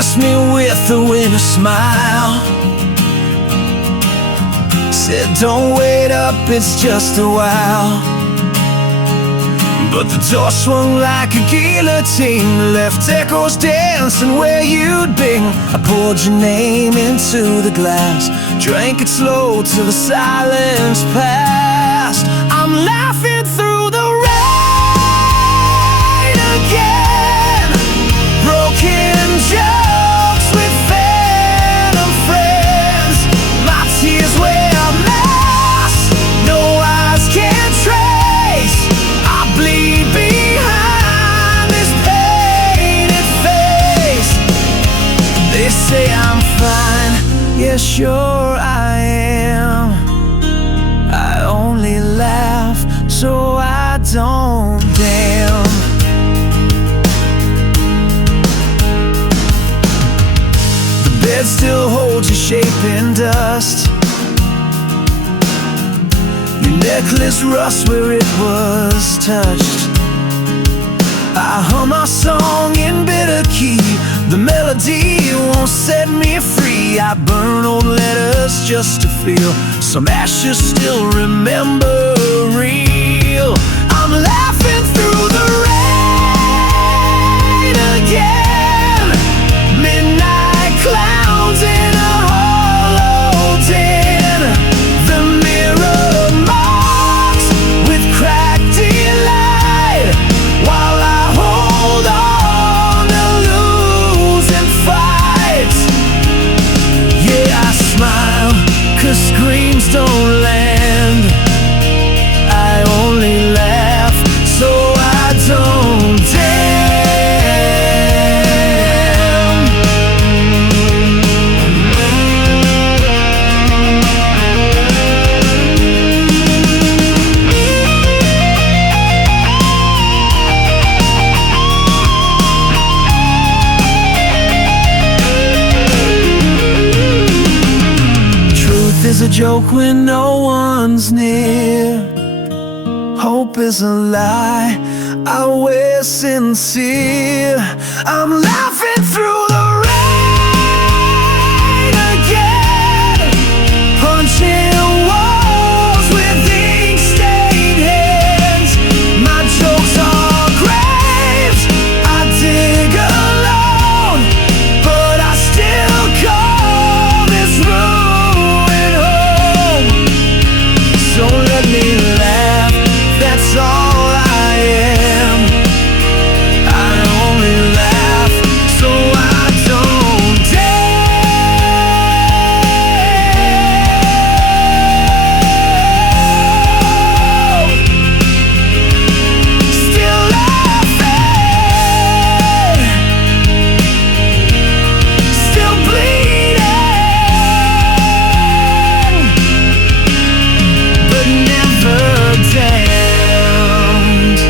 kissed me with a winter smile. Said don't wait up, it's just a while. But the door swung like a guillotine, left echoes dancing where you'd been. I poured your name into the glass, drank it slow till the silence passed. I'm laughing through the rain again, broken jokes with phantom friends. My tears wear masks no eyes can trace. I bleed behind this painted face. They say I'm fine, yeah sure I am. I only laugh so I don't damn. The bed still holds your shape in dust. Your necklace rust where it was touched. I hum our song in bitter key. The melody won't set me free. I burn old letters just to feel some ashes still remember real. I'm laughing through the rain again. Midnight clowns in a hollow den. The mirror marks with cracked delight, while I hold on to losing fights. Yeah, I smile 'cause screams don't land. I only laugh so I don't damn. Truth is a joke when no one's near. Hope is a lie, I wear sincere. I'm laughing through the rain again, punching walls with ink-stained hands. My jokes are graves I dig alone, but I still call this ruin home. So let me laugh, that's all I am. I only laugh so I don't damn. Still laughing, still bleeding, but never damned.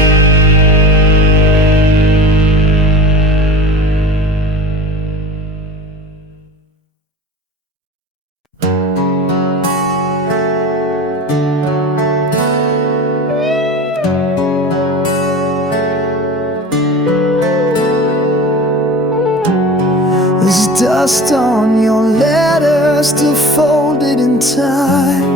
There's dust on your letters still folded in time,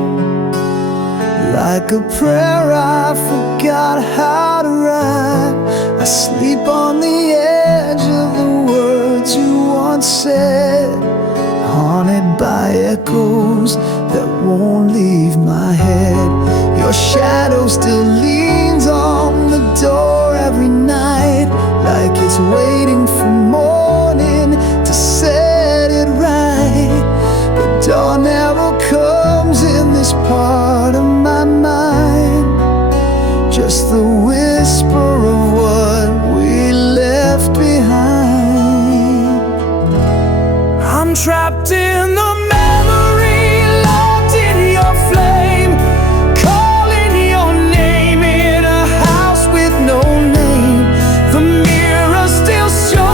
like a prayer I forgot how to write. I sleep on the edge of the words you once said, haunted by echoes that won't leave my head. Your shadow still leans on the door every night, like it's waiting for morning to set it right. But dawn never comes in this part of my mind, just the whisper of what we left behind. I'm trapped in the memory, locked in your flame, calling your name in a house with no name. The mirror still shows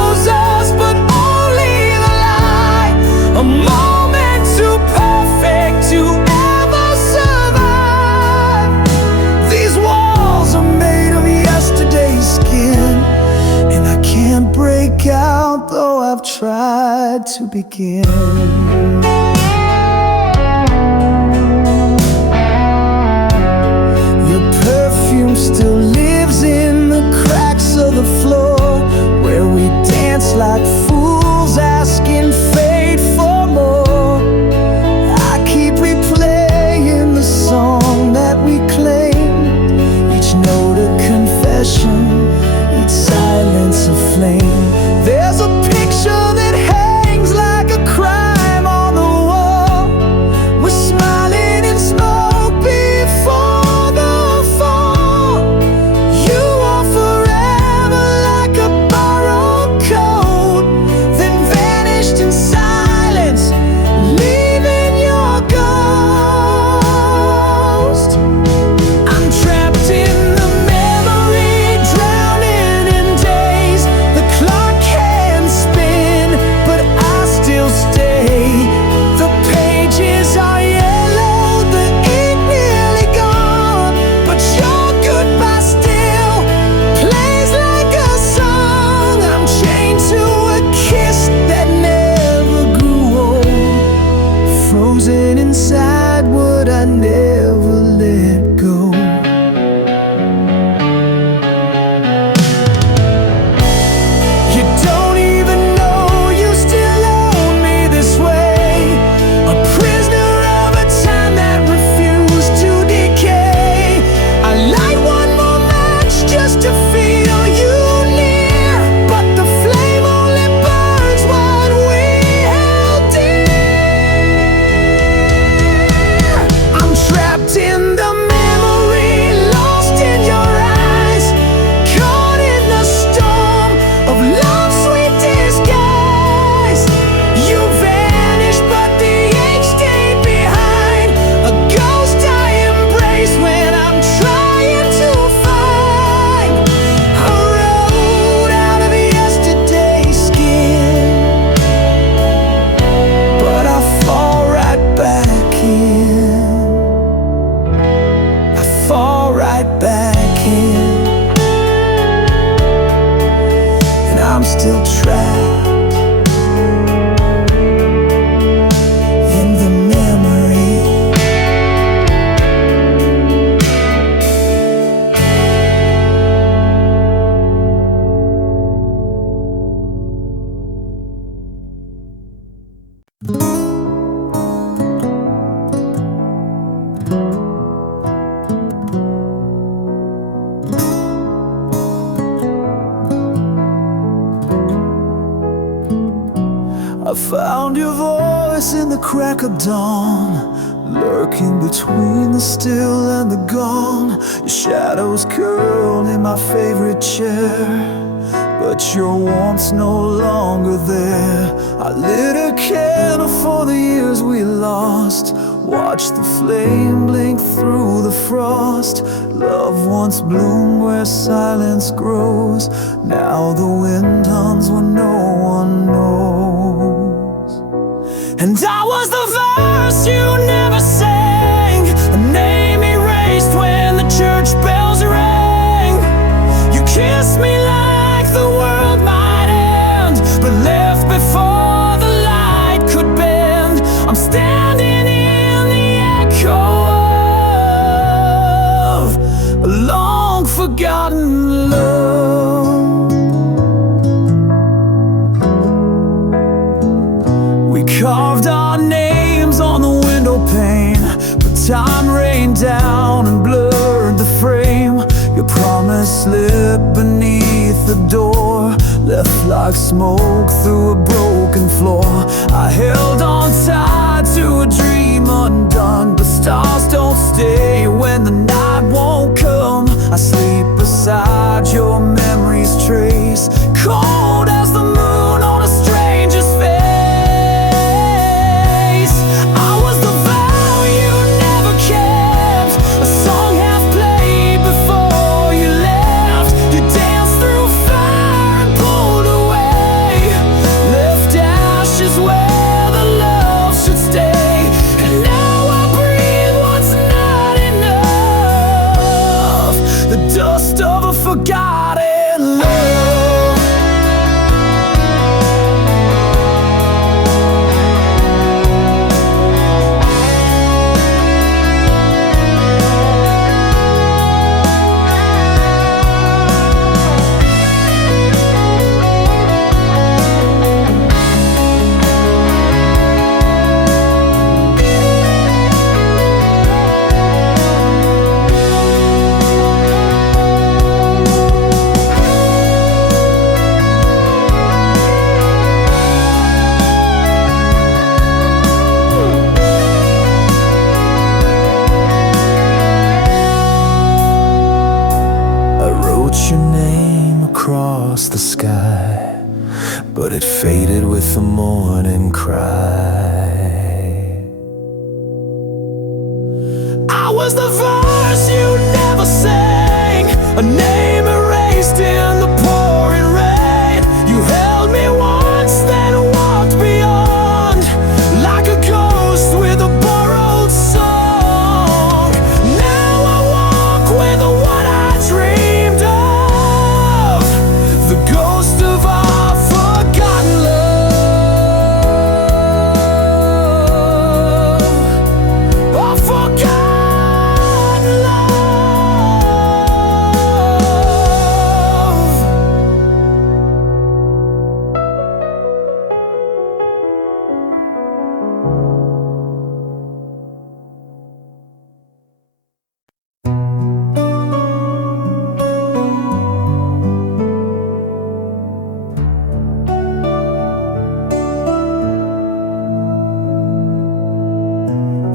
tried to begin. Your perfume still lives in the cracks of the floor, where we dance like fools asking fate for more. I keep replaying the song that we claimed, each note a confession, each silence a flame. There's a picture that hangs like a crime on the wall. We're smiling in smoke before the fall. You are forever like a borrowed coat, then vanished in silence, leaving your ghost. I'm trapped in the memory, drowning in days. The clock can spin, but I still stay. The pages are yellow, the ink nearly gone, but your goodbye still plays like a song. I'm chained to a kiss that never grew old, frozen inside what I never let go. You don't even know you still own me this way, a prisoner of a time that refused to decay. I light one more match just to feel you near, but the flame only burns what we held dear. I'm trapped in the memory, lost in your eyes, caught in the storm of love's sweet disguise. You vanished, but the ink stayed behind, a ghost I embrace when I'm trying to find a road out of yesterday's skin. But I fall right back in, I fall right back in, and I'm still trapped in the memory. I found your voice in the crack of dawn, lurking between the still and the gone. Your shadows curled in my favorite chair, but your warmth's no longer there. I lit a candle for the years we lost, watched the flame blink through the frost. Love once bloomed where silence grows, now the wind hums when no one knows. And I was the verse you never sang, a name erased when the church bells rang. You kissed me like the world might end, but left before the light could bend. I'm standing in the echo of a long forgotten love. We carved our names on the window pane, but time rained down and blurred the frame. Your promise slipped beneath the door, left like smoke through a broken floor. I held on tight to a dream undone, but stars don't stay when the night won't come. I sleep beside your memory's trace, cold as the moon on a stranger's face. I was the vow you never kept, a song half played before you left. You danced through fire and pulled away, left ashes where the love should but it faded with the morning cry. I was the verse you never sang, a name erased in the pouring rain. You held me once, then walked beyond, like a ghost with a borrowed song. Now I walk with what I dreamed of, the ghost of our forgotten love, our forgotten.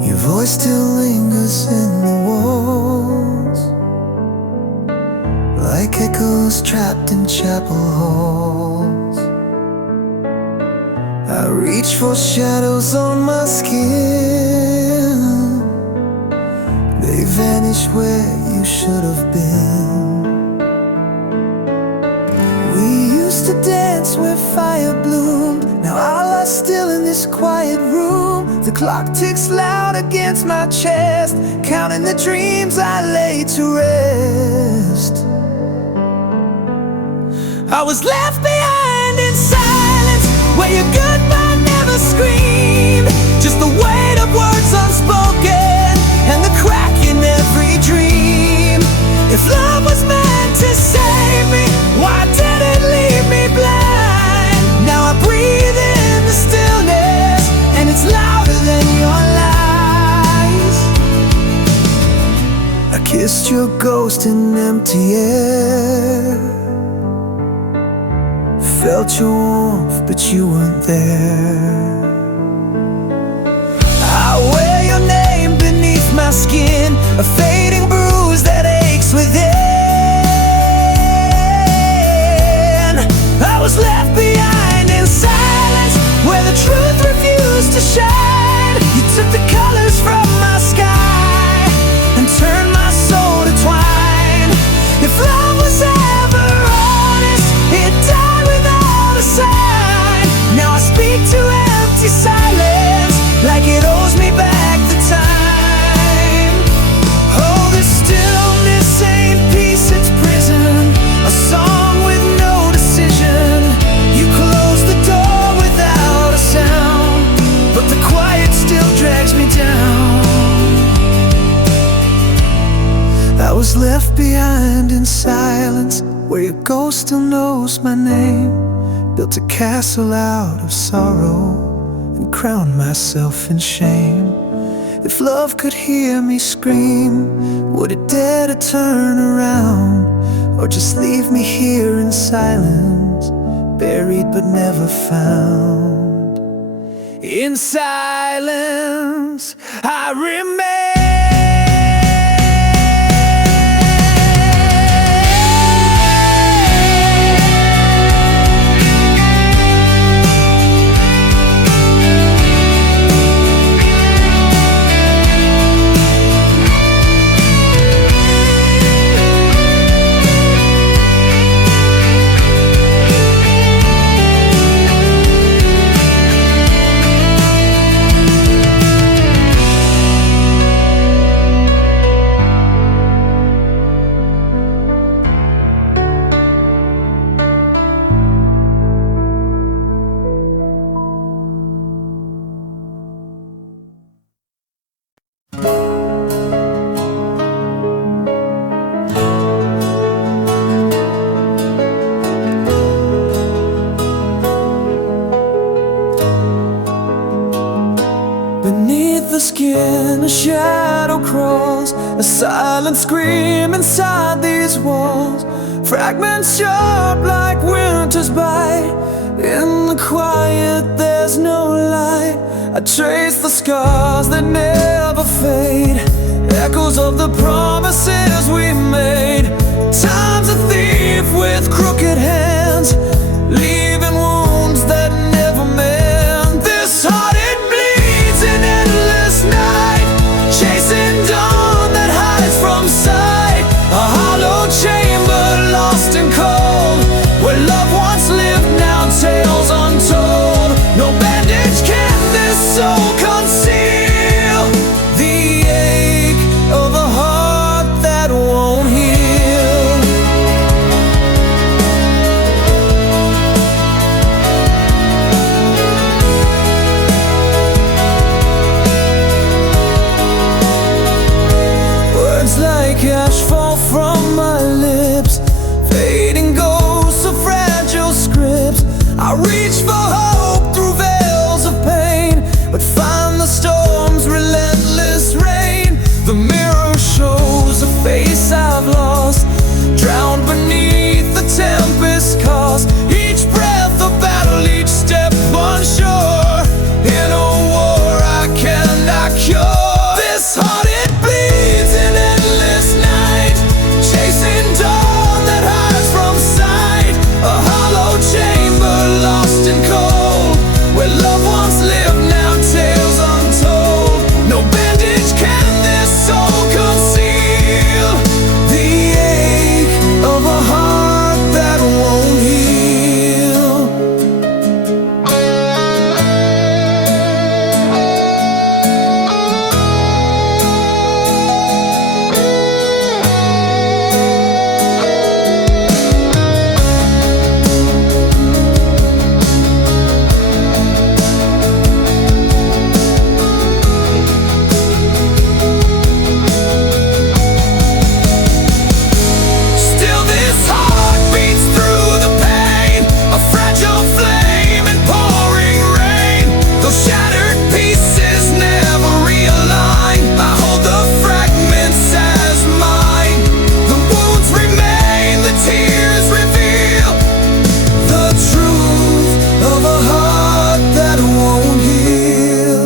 Your voice still lingers in the walls, like echoes trapped in chapel halls. I reach for shadows on my skin, they vanish where you should have been. We used to dance where fire bloomed, now our life's still in this quiet room. The clock ticks loud against my chest, counting the dreams I laid to rest. I was left behind in silence, where your goodbye never screamed, just the weight of words unspoken and the crack in every dream. If love was meant to save me, why did it leave me blind? Now I breathe in the stillness, and it's louder than your lies. I kissed your ghost in empty air, felt your warmth, but you weren't there. I wear your name beneath my skin, a fading bruise that aches within. I was left behind in silence, where the truth refused to shine. You took the colors from my sky and turned my soul to twine. If love was ever honest, it died without a sign. Now I speak to empty silence, like it owes me back the time. Oh, this stillness ain't peace, it's prison, a song with no decision. You close the door without a sound, but the quiet still drags me down. I was left behind in silence, where your ghost still knows my name. Built a castle out of sorrow and crowned myself in shame. If love could hear me scream, would it dare to turn around, or just leave me here in silence, buried but never found? In silence I remain. Beneath the skin, a shadow crawls, a silent scream inside these walls. Fragments sharp like winter's bite. In the quiet there's no light. I trace the scars that never fade, echoes of the promises we made. Time's a thief with crooked hands, leaving wounds conceal the ache of a heart that won't heal. Words like ash fall from my lips, fading ghosts of fragile scripts. I reach for hope through veils of pain, but find the storm's relentless rain. The mirror shows a face I've lost, drowned beneath the tempest cost. Each breath a battle, each step unsure, in a war I cannot cure. This heart, it bleeds in endless night, chasing dawn that hides from sight. A hollow chamber lost and cold, where loved ones live now, tales untold. No bandage can this soul conceal the ache of a heart that won't heal. Still this heart beats through the pain, a fragile flame in pouring rain. Those shattered pieces never realign. I hold the fragments as mine. The wounds remain, the tears reveal the truth of a heart that won't heal.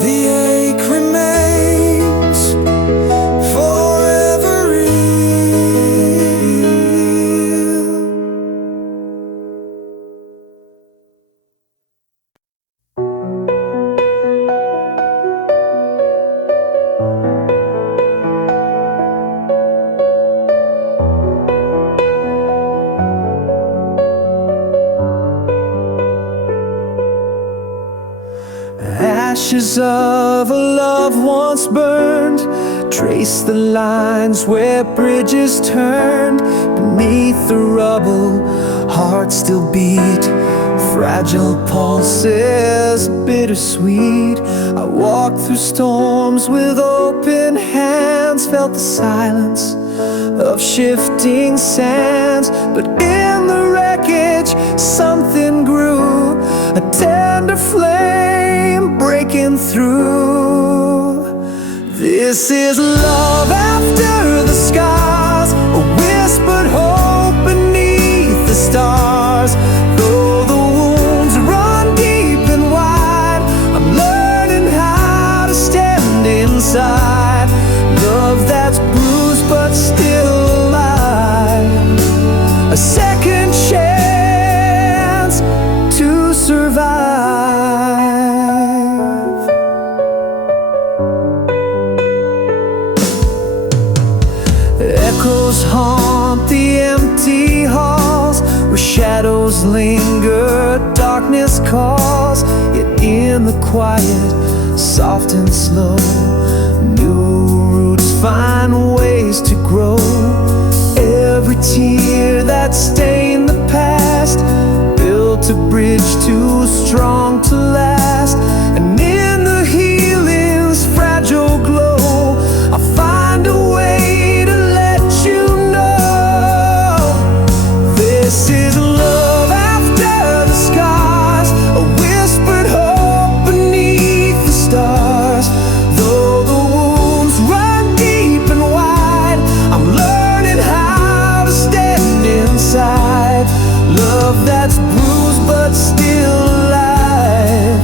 The ache remains forever real. Ashes of a love once burned, trace the lines where bridges turned. Beneath the rubble, hearts still beat, fragile pulses, bittersweet. I walked through storms with open hands, felt the silence of shifting sands. But in the wreckage, something grew, a tender flame breaking through. This is love after the scars, a whispered hope beneath the stars. Though the wounds run deep and wide, I'm learning how to stand inside. Love that's bruised but still alive, a second chance to survive. Echoes haunt the empty halls, where shadows linger, darkness calls. Yet in the quiet, soft and slow, new roots find ways to grow. Every tear that stained the past built a bridge too strong to last. And in the healing's fragile glow, I find a way to let you know this is love after the scars, a whispered hope beneath the stars. Though the wounds run deep and wide, I'm learning how to stand inside. Love that's bruised but still alive,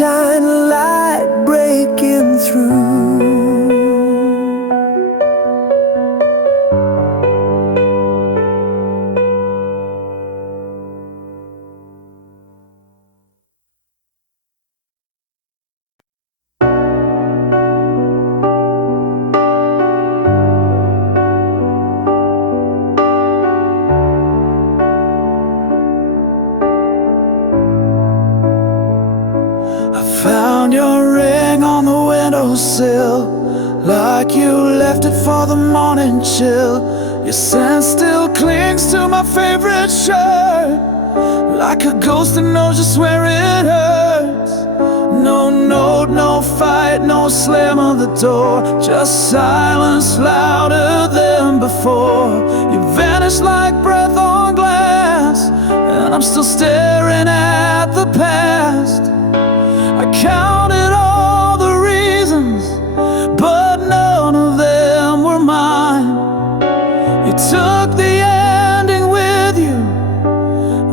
shine a light breaking through. Found your ring on the windowsill, like you left it for the morning chill. Your scent still clings to my favorite shirt, like a ghost that knows just where it hurts. No note, no fight, no slam of the door, just silence louder than before. You vanished like breath on glass, and I'm still staring at the past. I counted all the reasons, but none of them were mine. You took the ending with you,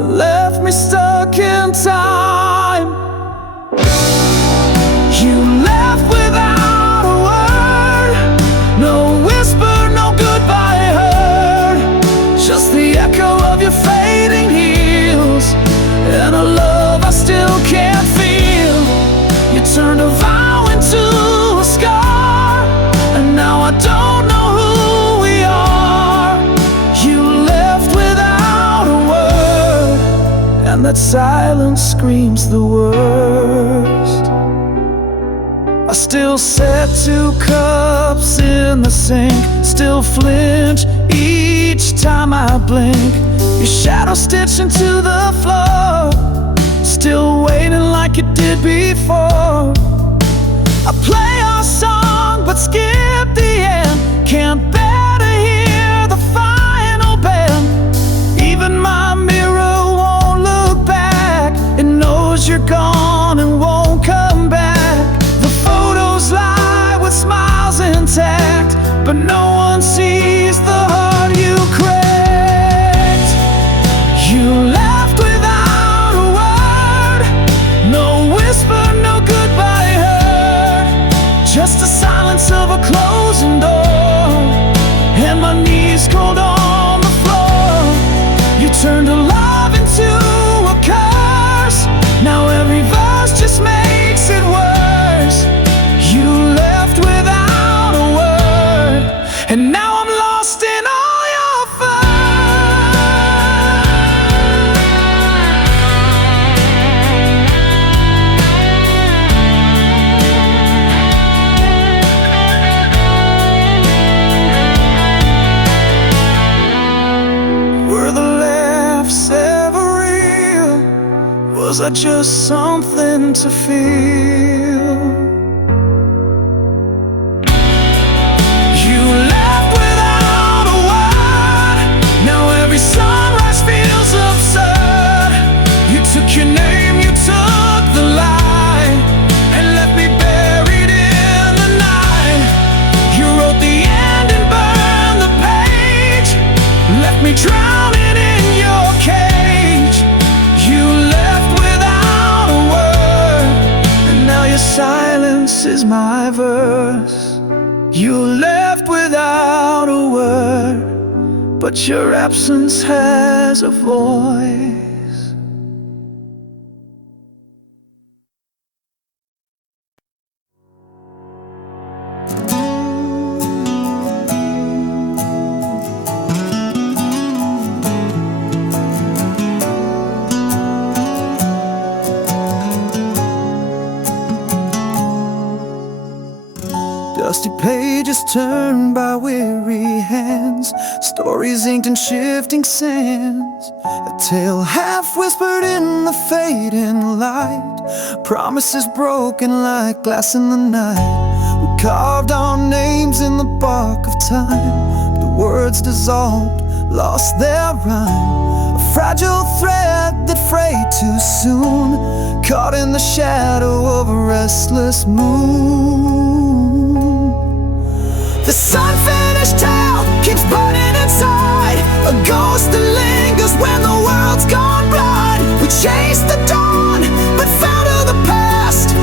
left me stuck in time. You left without a word, no whisper, no goodbye heard, just the echo of your fading heels, and a love I still can't feel. You turned a vow into a scar, and now I don't know who we are. You left without a word, and that silence screams the worst. I still set 2 cups in the sink, still flinch each time I blink. Your shadow stitched into the floor, still waiting like it did before. I play our song but skip the end, can't bear to hear the final bend. Even my mirror won't look back, it knows you're gone and won't come back. The photos lie with smiles intact, but no one sees the heart you cracked. You left without a word, no whisper, no goodbye heard, just the silence of a closing door, and my knees cold on the floor. You turned a love into a curse, now every verse just makes it worse. You left without a word, and now I'm lost in all your Were the laughs ever real? Was I just something to feel? You left without a word, now every sunrise feels absurd. You took your name, you took the light, and left me buried in the night. You wrote the end and burned the page, left me drowning in your cage. You left without a word, and now your silence is my verse. You left without a word, but your absence has a voice. Dusty pages turned by weary hands, stories inked in shifting sands, a tale half whispered in the fading light, promises broken like glass in the night. We carved our names in the bark of time, the words dissolved, lost their rhyme. A fragile thread that frayed too soon, caught in the shadow of a restless moon. The unfinished tale keeps burning inside, a ghost that lingers when the world's gone blind. We chased the dawn, but fell to the past,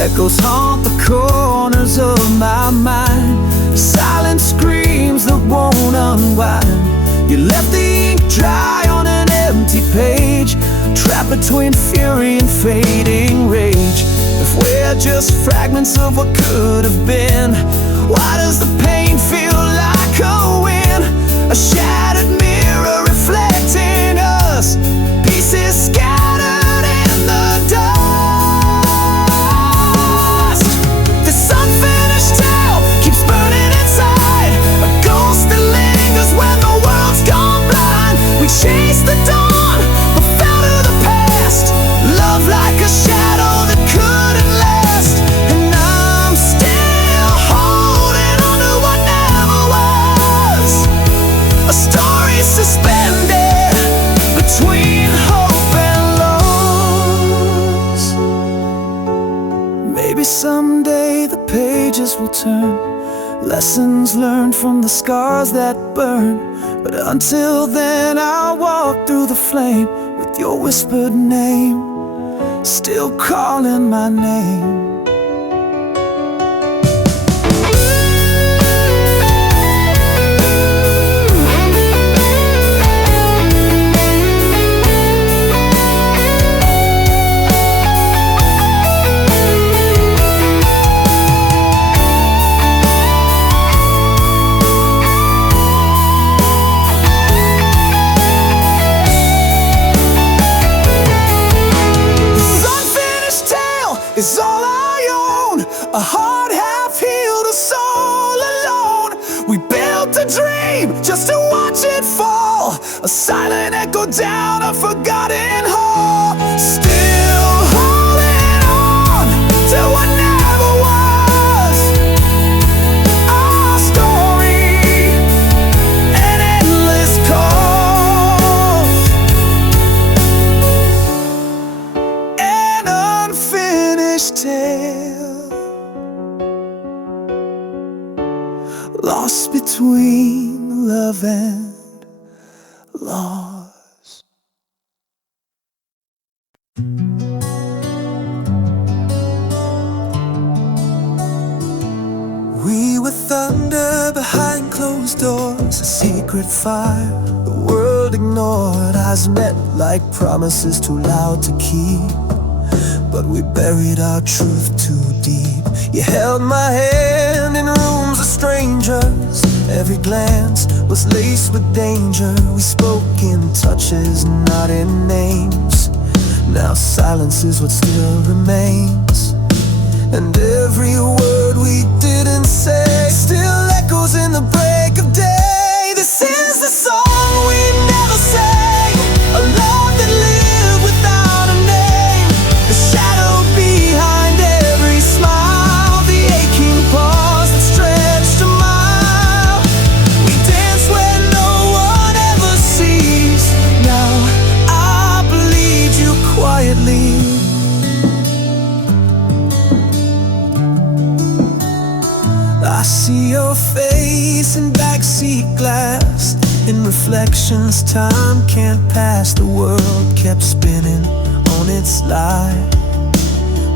Echoes haunt the corners of my mind, silent screams that won't unwind. You left the ink dry on an empty page, trapped between fury and fading rage. If we're just fragments of what could have been, why does the pain feel like a win? A shattered mirror reflecting us, pieces scattered in the dust. This unfinished tale keeps burning inside, a ghost that lingers when the world's gone blind. We chase the dawn, but fell to the past. Love like a shadow that couldn't last, and I'm still holding on to what never was. A story suspended between hope and loss. Maybe someday the pages will turn, lessons learned from the scars that burn. But until then I'll walk through the flame with your whispered name, still calling my name. It's all I own, a heart half healed, a soul alone. We built a dream just to watch it fall, a silent echo down a forgotten hall. Still holding on to what never was. Our story, an endless cause, an unfinished tale, lost between love and loss. We were thunder behind closed doors, a secret fire the world ignored. Eyes met like promises too loud to keep, but we buried our truth too deep. You held my hand in rooms of strangers, every glance was laced with danger. We spoke in touches, not in names. Now silence is what still remains, and every word we didn't say still echoes in the break of day. This is the song we never sang, a love that lived without a name, the shadow behind every smile, the aching pause that stretched a mile. We dance where no one ever sees. Now I bleed you quietly. I see your face in backseat glass, in reflections time can't pass. The world kept spinning on its lie,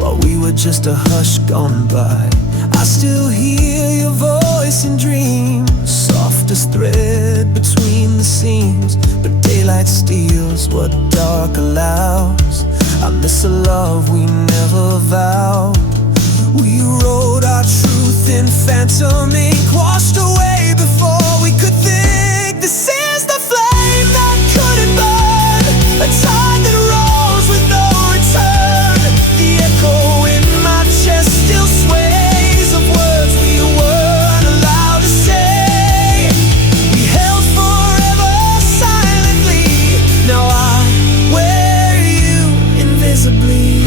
while we were just a hush gone by. I still hear your voice in dreams, softest thread between the seams. But daylight steals what dark allows. I miss a love we never vowed. We wrote our truth in phantom ink, washed away before we could think. This is the flame that couldn't burn, a tide that rose with no return. The echo in my chest still sways of words we weren't allowed to say. We held forever silently, now I wear you invisibly.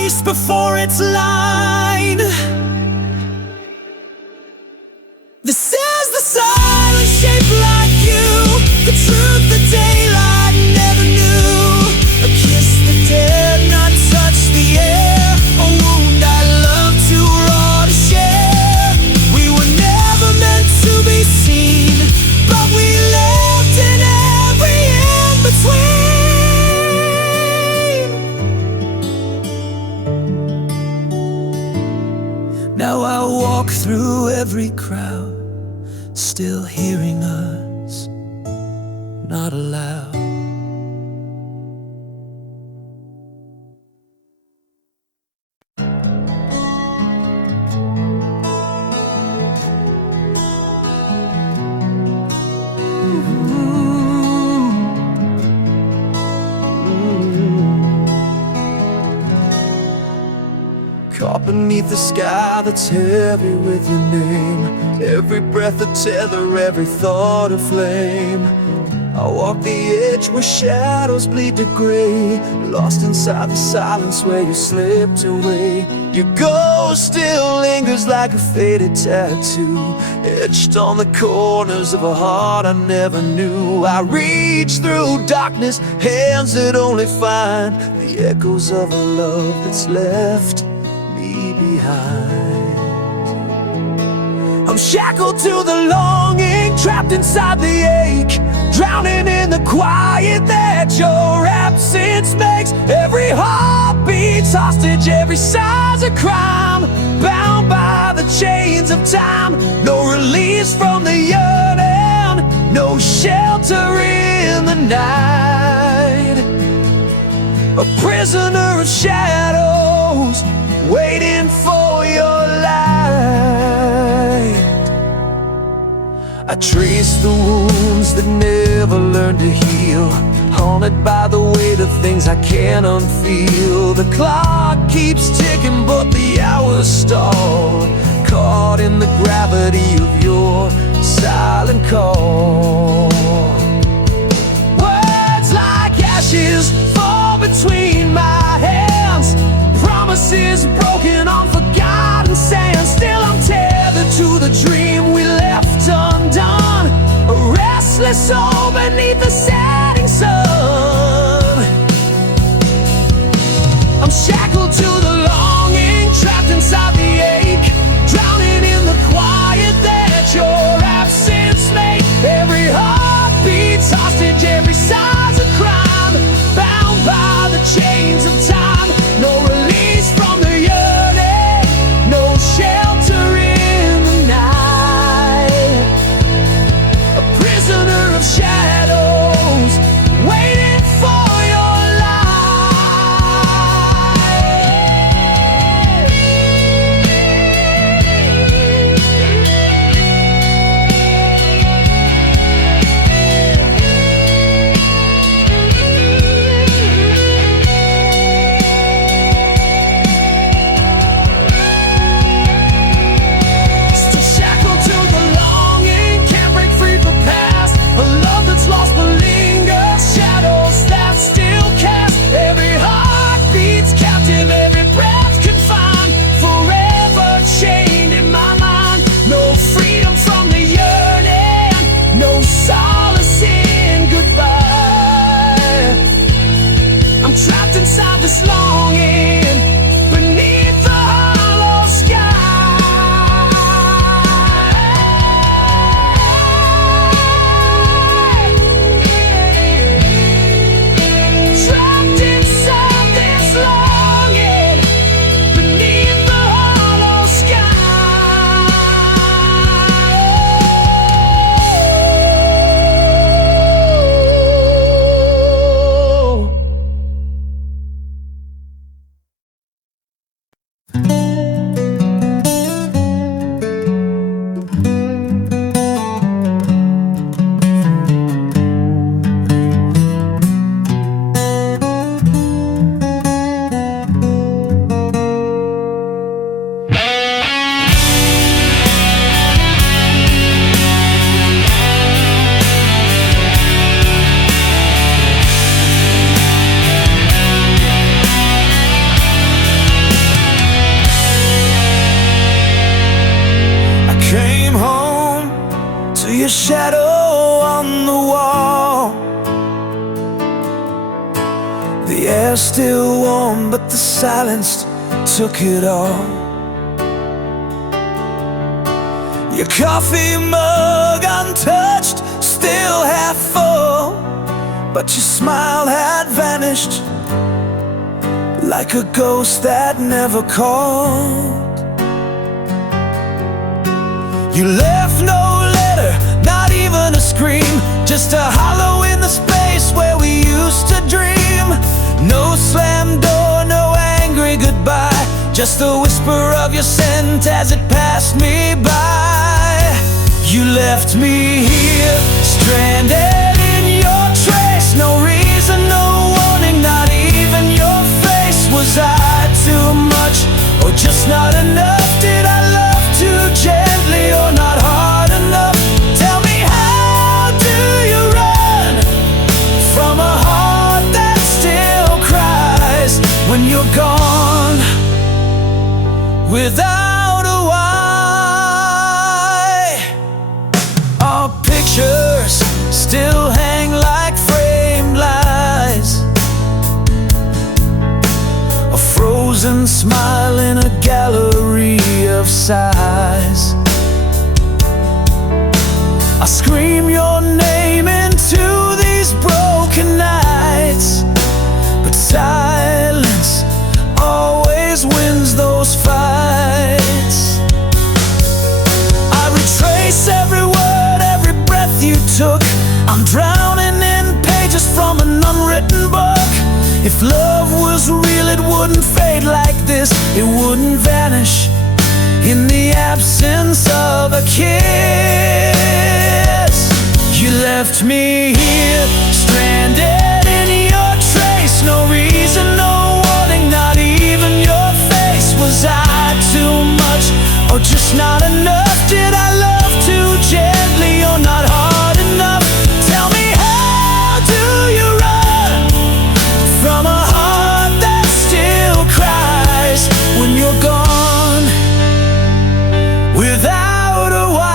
face before it's line. This is the silence shaped like you, the truth the daylight never knew. A kiss that dared not touch the air, a wound I love too raw to share. We were never meant to be seen, but we lived in every in-between. Now I walk through every crowd, still hearing us, not aloud. Caught beneath the sky that's heavy with your name, every breath a tether, every thought a flame. I walk the edge where shadows bleed to gray, lost inside the silence where you slipped away. Your ghost still lingers like a faded tattoo, etched on the corners of a heart I never knew. I reach through darkness, hands that only find the echoes of a love that's left me behind. I'm shackled to the longing, trapped inside the ache, drowning in the quiet that your absence makes. Every heartbeat's hostage, every sigh's a crime, bound by the chains of time. No release from the yearning, no shelter in the night. A prisoner of shadows, waiting for your light. I trace the wounds that never learned to heal, haunted by the weight of things I can't unfeel. The clock keeps ticking but the hours stall, caught in the gravity of your silent call. Words like ashes fall between my hands, promises broken on forgotten sand. Still I'm tethered to the dream we left undone, a restless soul beneath the setting sun. I'm shackled to the longing, trapped inside the ache, drowning in the quiet that your absence made. Every heartbeat's hostage, every sigh's a crime, bound by the chains of time. No release from the yearning, no shelter in the night. A prisoner of shadows, silenced took it all. Your coffee mug untouched, still half full, but your smile had vanished like a ghost that never called. You left no letter, not even a scream, just a hollow in the space where we used to dream. No slam door, no angry goodbye, just the whisper of your scent as it passed me by. You left me here, stranded in your trace. No reason, no warning, not even your face. Was I too much, or just not enough? Did I love too gently, or not hard enough? Tell me, how do you run from a heart that still cries when you're gone without a why? Our pictures still hang like framed lies, a frozen smile in a gallery of sighs. I scream your name into these broken nights, but silence always wins those fights. I retrace every word, every breath you took. I'm drowning in pages from an unwritten book. If love was real, it wouldn't fade like this. It wouldn't vanish in the absence of a kiss. You left me here, stranded in your trace. No reason, no warning, not even your face. Was I too much, or just not enough? Did I love too gently, or not hard enough? Tell me, how do you run from a heart that still cries when you're gone without a why?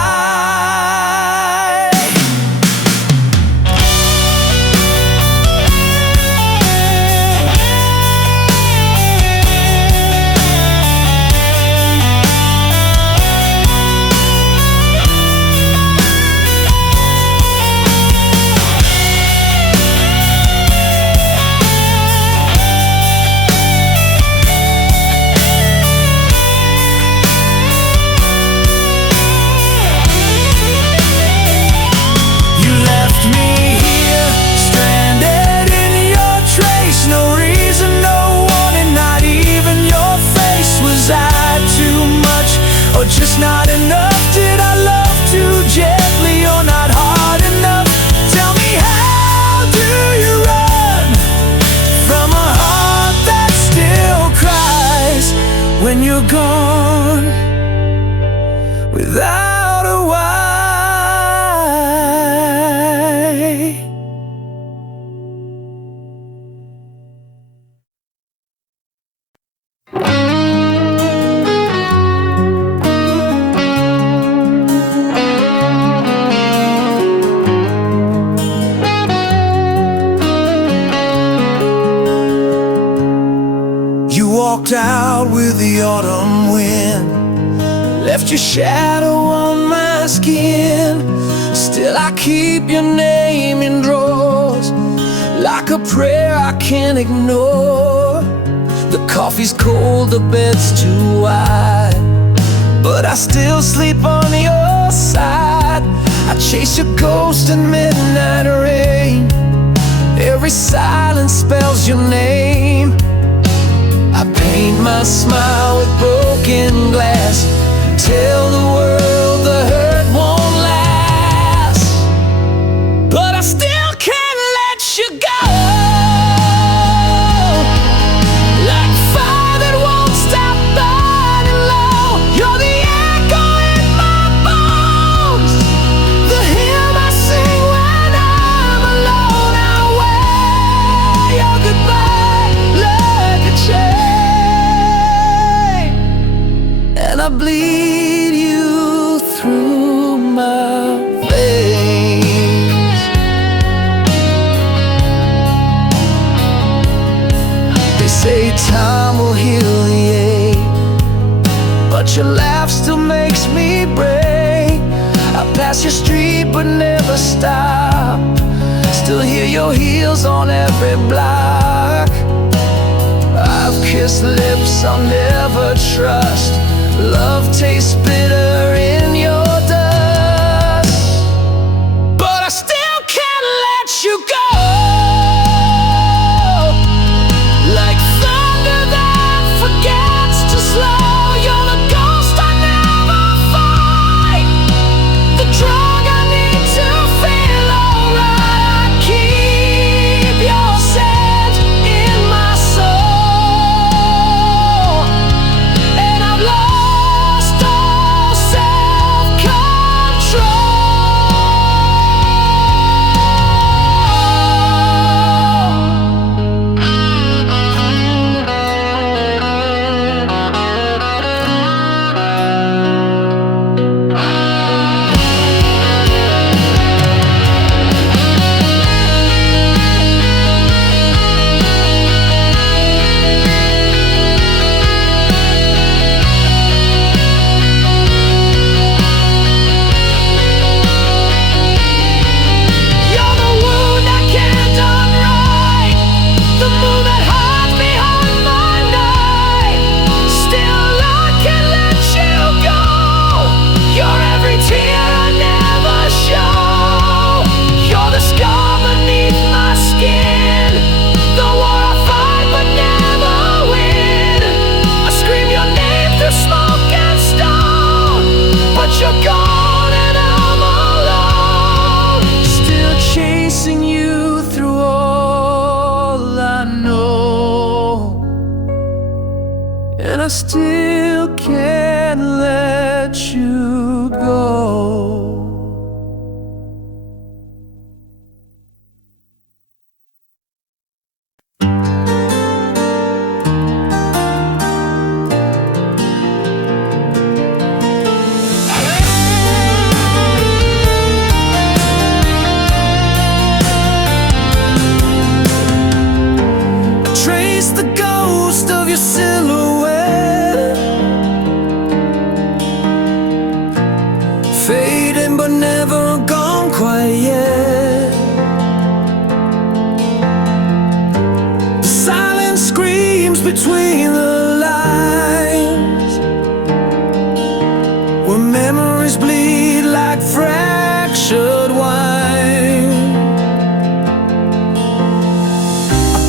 Just not enough? Did I love too gently, or not hard enough? Tell me, how do you run from a heart that still cries when you're gone without a why? Walked out with the autumn wind, left your shadow on my skin. Still I keep your name in drawers, like a prayer I can't ignore. The coffee's cold, the bed's too wide, but I still sleep on your side. I chase your ghost in midnight rain. Every silence spells your name. I paint my smile with broken glass, tell the world the hurt won't last, but I still can't let you go. Like fire that won't stop burning low, you're the echo in my bones, the hymn I sing when I'm alone. I wear your goodbye like a chain, and I bleed you through my veins. They say time will but your laugh still makes me break. I pass your street but never stop, still hear your heels on every block. I've kissed lips I'll never trust, love tastes bitter in your dust, but I still can't let you go. Like thunder that forgets to slow, you're the ghost I never fight, the drug I need to feel alright. I keep your scent in my soul, and I've lost all self-control. You're the wound I can't unwrite, the moon that hides behind my night. Still I can't let you go. You're every tear I never show. You're the scar beneath my skin, the war I fight but never win. I scream your name through smoke and stone, but you're gone and I'm alone, still chasing you through all I know, and I still can't let you go. Trace the ghost of your silhouette, fading but never gone quite yet. The silence screams between the lines, where memories bleed like fractured wine.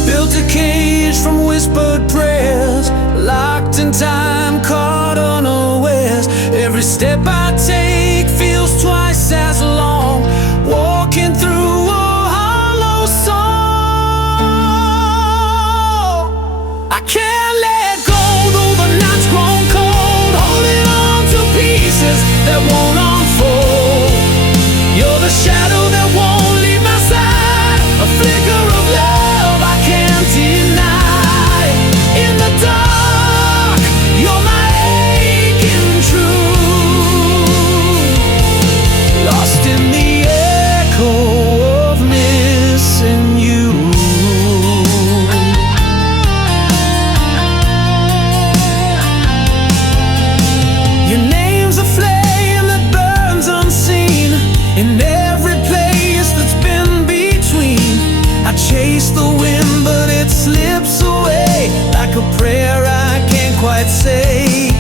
Built a cage from whispered prayers, locked in time, caught unawares. Every step I take feels twice as long, walking through a hollow soul. I can't let go, though the night's grown cold, holding on to pieces that won't unfold. You're the shadow that won't leave my side, a flicker of love I can't deny. In the dark, you're my aching truth, lost in the echo of missing you. Your name's a flame that burns unseen in every place that's been between. I chase the wind but it slips away like a prayer I can't quite say.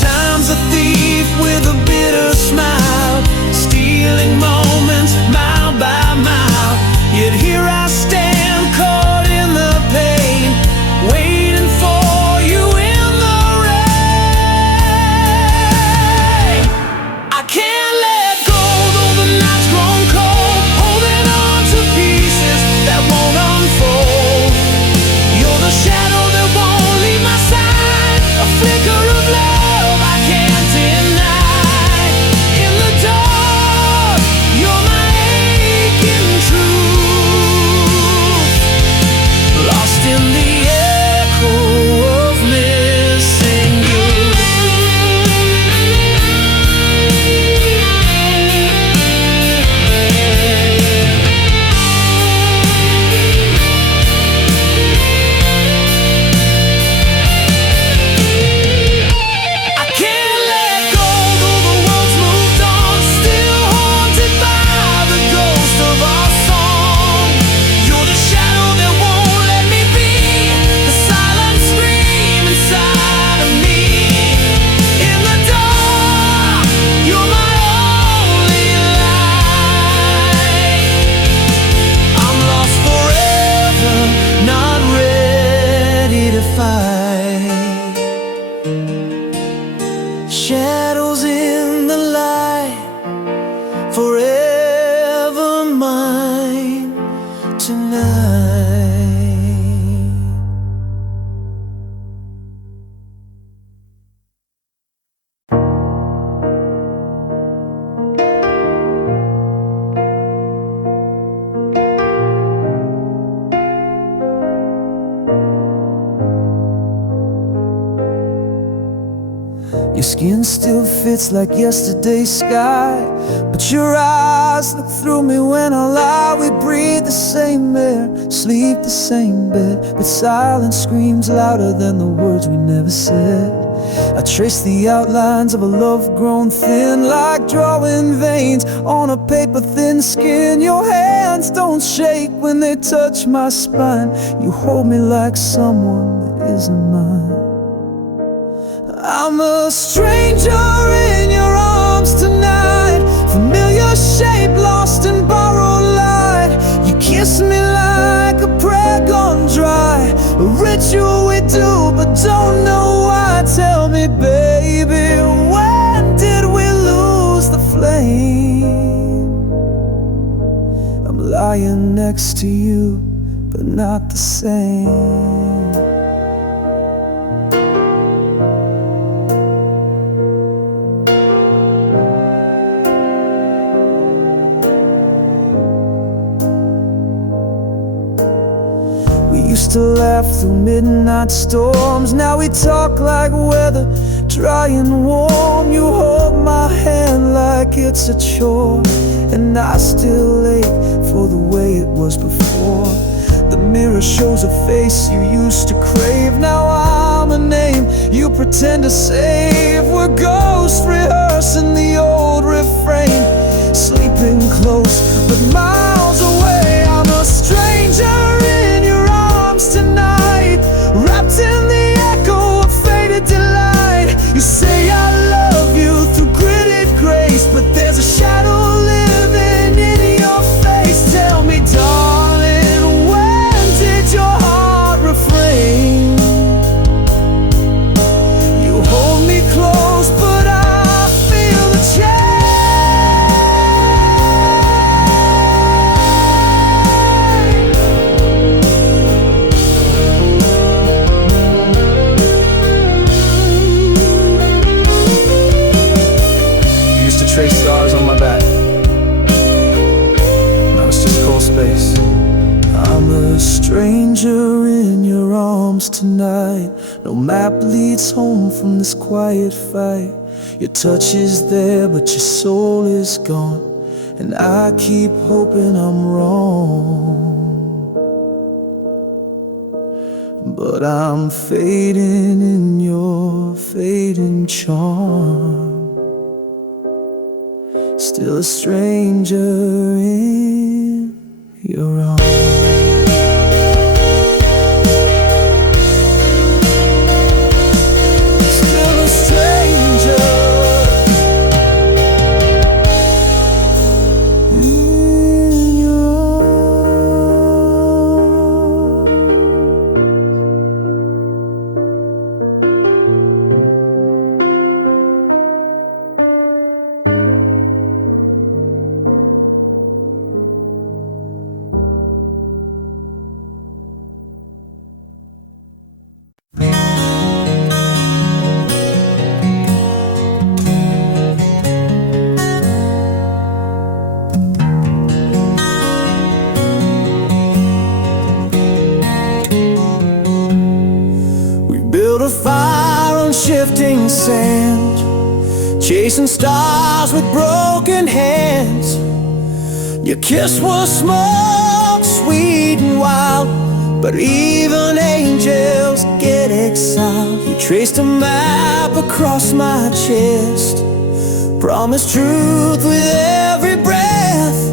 Time's a thief with a bitter smile, stealing moments mile by mile. Yet here I stand caught in the pain, waiting for you in the rain. I can't let go, though the night's grown cold, holding on to pieces that won't unfold. You're the shadow that won't leave my side, a Your skin still fits like yesterday's sky, but your eyes look through me when I lie. We breathe the same air, sleep the same bed, but silence screams louder than the words we never said. I trace the outlines of a love grown thin, like drawing veins on a paper thin skin. Your hands don't shake when they touch my spine. You hold me like someone that isn't mine. I'm a stranger in your arms tonight, familiar shape lost in borrowed light. You kiss me like a prayer gone dry, a ritual we do but don't know why. Tell me, baby, when did we lose the flame? I'm lying next to you, but not the same. Used to laugh through midnight storms, now we talk like weather, dry and warm. You hold my hand like it's a chore, and I still ache for the way it was before. The mirror shows a face you used to crave, now I'm a name you pretend to save. We're ghosts rehearsing the old refrain, sleeping close but miles away. I'm a stranger in your arms tonight, wrapped in the echo of faded delight. You say I love you through gritted grace, but there's a shadow living in your face. Tell me, darling, when did your heart refrain? You hold me close, but I feel the change. Trace stars on my back, now it's just cold space. I'm a stranger in your arms tonight, no map leads home from this quiet fight. Your touch is there but your soul is gone, and I keep hoping I'm wrong. But I'm fading in your fading charm, still a stranger in your arms. Still a stranger in your shifting sand, chasing stars with broken hands. Your kiss was smoke, sweet and wild, but even angels get exiled. You traced a map across my chest, promised truth with every breath,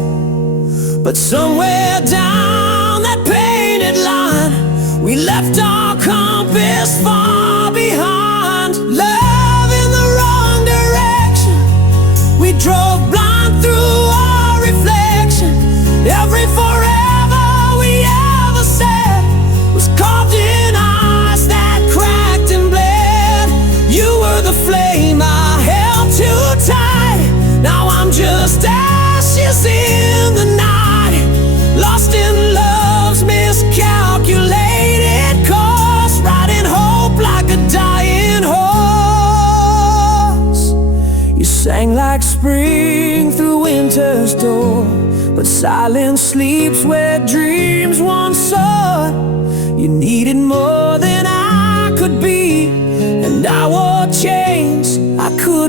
but somewhere down that painted line, we left our compass far behind. Love in the wrong direction, we drove blind through our reflection. Every forever we ever said was carved in ice that cracked and bled. You were the flame I held too tight, now I'm just ashes in the night, lost in love's miscalculated course, riding hope like a dying horse. You sang like spring through winter's door, but silence sleeps where dreams once soared. You needed more than I could be, and I wore chains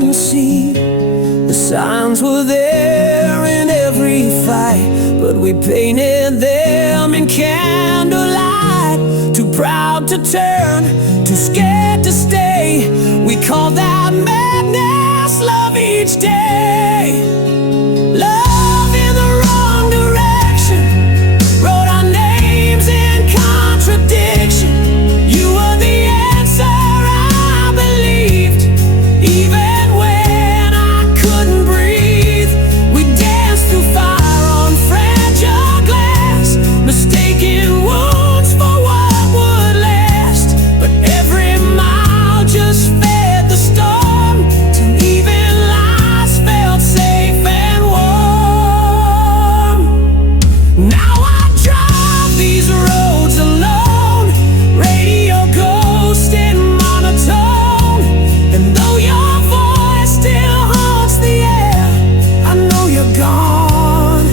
couldn't see. The signs were there in every fight, but we painted them in candlelight. Too proud to turn, too scared to stay. We called that madness love each day. Love in the wrong direction, wrote our names in contradiction. You were the answer I believed, even when I couldn't breathe. We danced through fire on fragile glass, mistaking wounds for what would last. But every mile just fed the storm, till even lies felt safe and warm. Now I drive these roads alone, radio ghost and monotone. And though your voice still haunts the air, I know you're gone,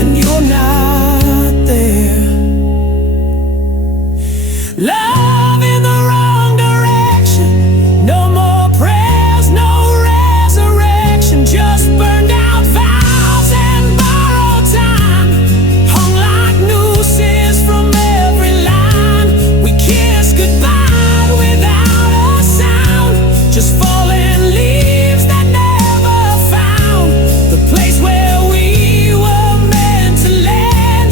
and you're not there. Love in the wrong direction, no more prayers, no resurrection. Just burned out vows and borrowed time, hung like nooses from every line. We kissed goodbye without a sound, just falling leaves that never found the place where we were meant to land.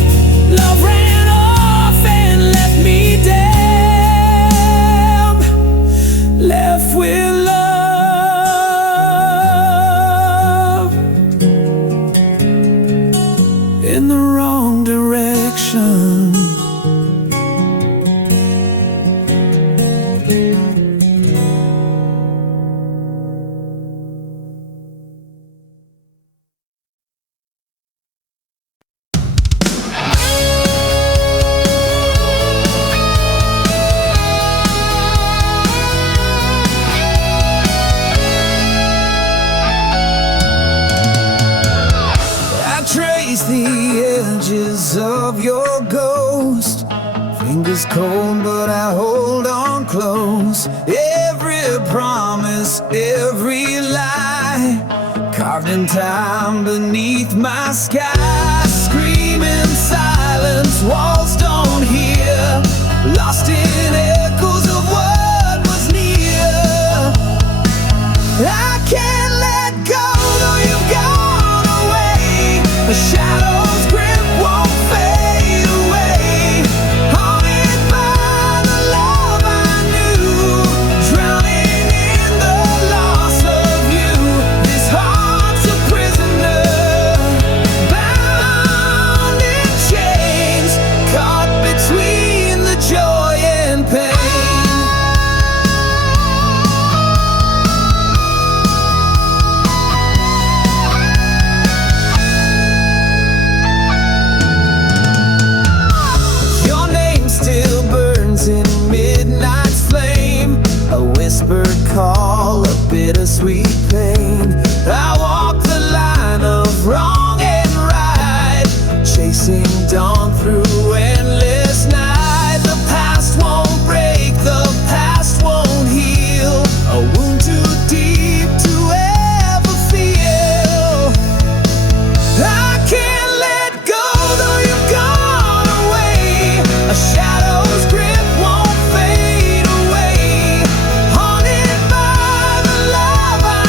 Love ran off and left me damned, left with love in the wrong direction. I trace the edges of your ghost, fingers cold but I hold on close. Every promise, every lie, carved in time beneath my sky. Screaming silence, walls don't hear, lost in echoes of what was near. I can't let go, though you've gone away. The shadow's grip won't fade away. Haunted by the love I knew, drowning in the loss of you. This heart's a prisoner, bound in chains, caught between the joy and pain. Your name still burns in midnight's flame, a whispered call, a bittersweet pain. I walk the line of wrong and right, chasing dawn through endless night. The past won't break, the past won't heal, a wound too deep to ever feel. I can't let go, though you've gone away. A shadow's grip won't fade away. Haunted by the love I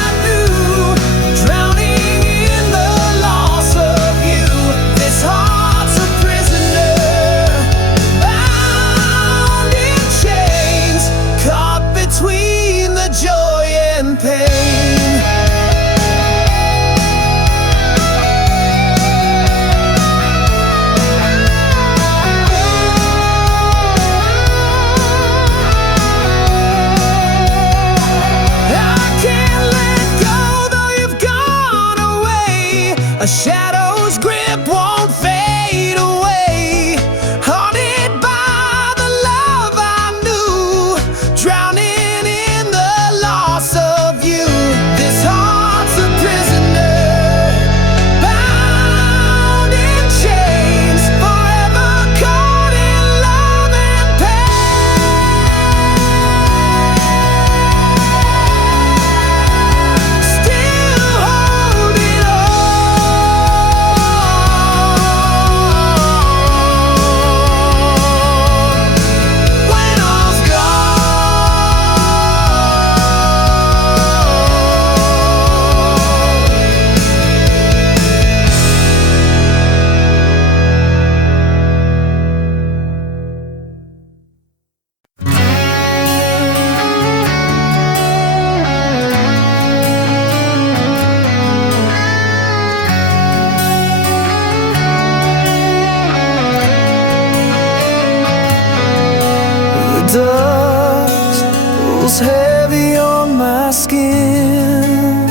feels heavy on my skin,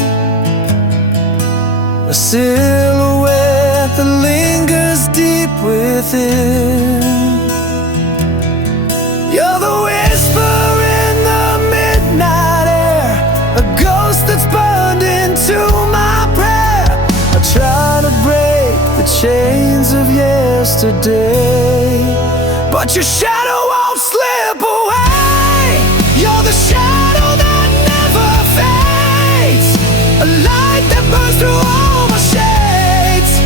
a silhouette that lingers deep within. You're the whisper in the midnight air, a ghost that's burned into my prayer. I try to break the chains of yesterday, but your shadow won't slip away. You're the shadow that never fades, a light that burns through all my shades.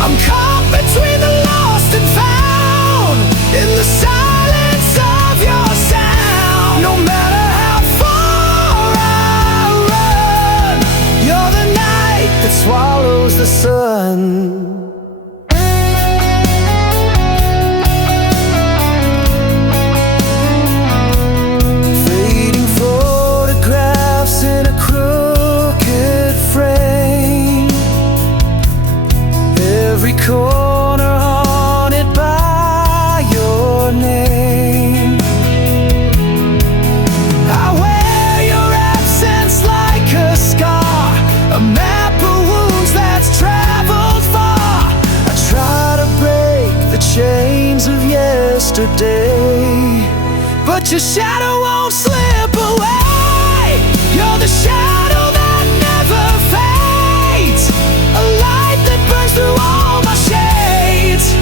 I'm caught between the lost and found, in the silence of your sound. No matter how far I run, you're the night that swallows the sun. Every corner haunted by your name. I wear your absence like a scar, a map of wounds that's traveled far. I try to break the chains of yesterday, but your shadow won't slip away. You're the shadow that never fades, a light that burns through all my shades.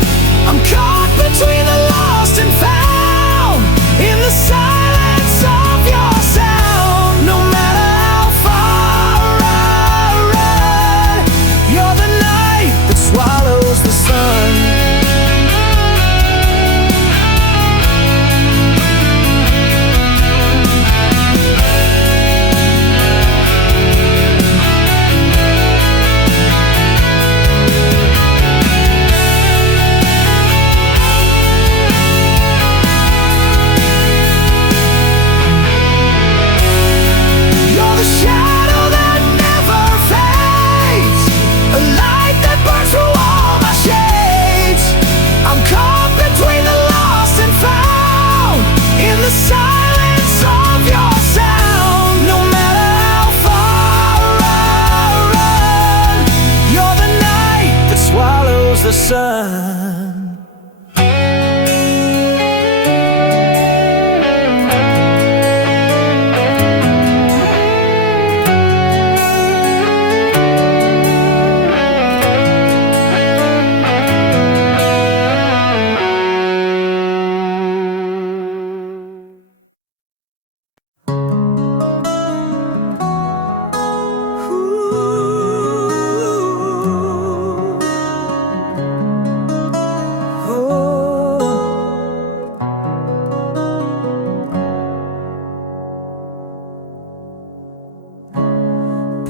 I'm caught between the lost and found, in the silence of your sound. No matter how far I run, you're the night that swallows the sun. The sun.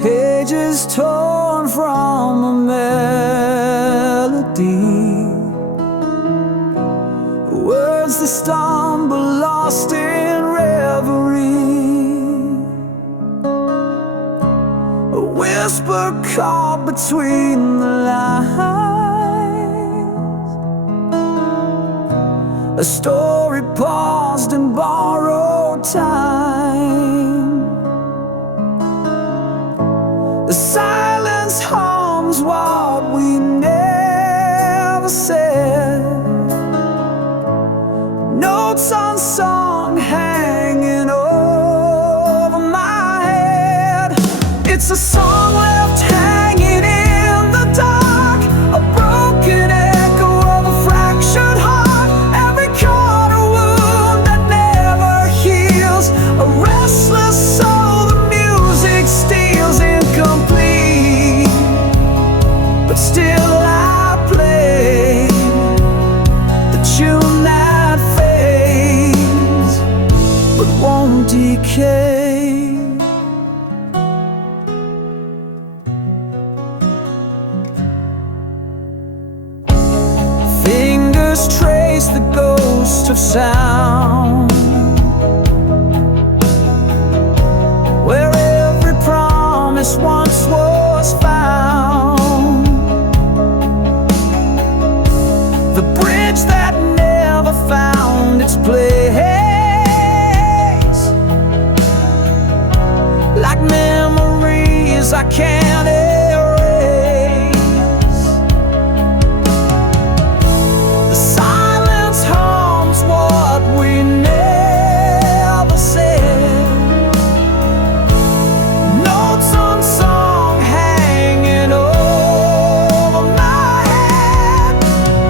Pages torn from a melody, words that stumble lost in reverie, a whisper caught between the lines, a story paused in borrowed time. The silence hums what we never said, notes unsung hanging over my head. It's a song left hanging in the dark, a broken echo of a fractured heart. Every corner wound that never heals, a restless soul the music steals. Incomplete, but still I play the tune that fades but won't decay. Fingers trace the ghost of sound, where every promise once was found, the bridge that never found its place, I can't erase. The silence harms what we never said. Notes unsung hanging over my head.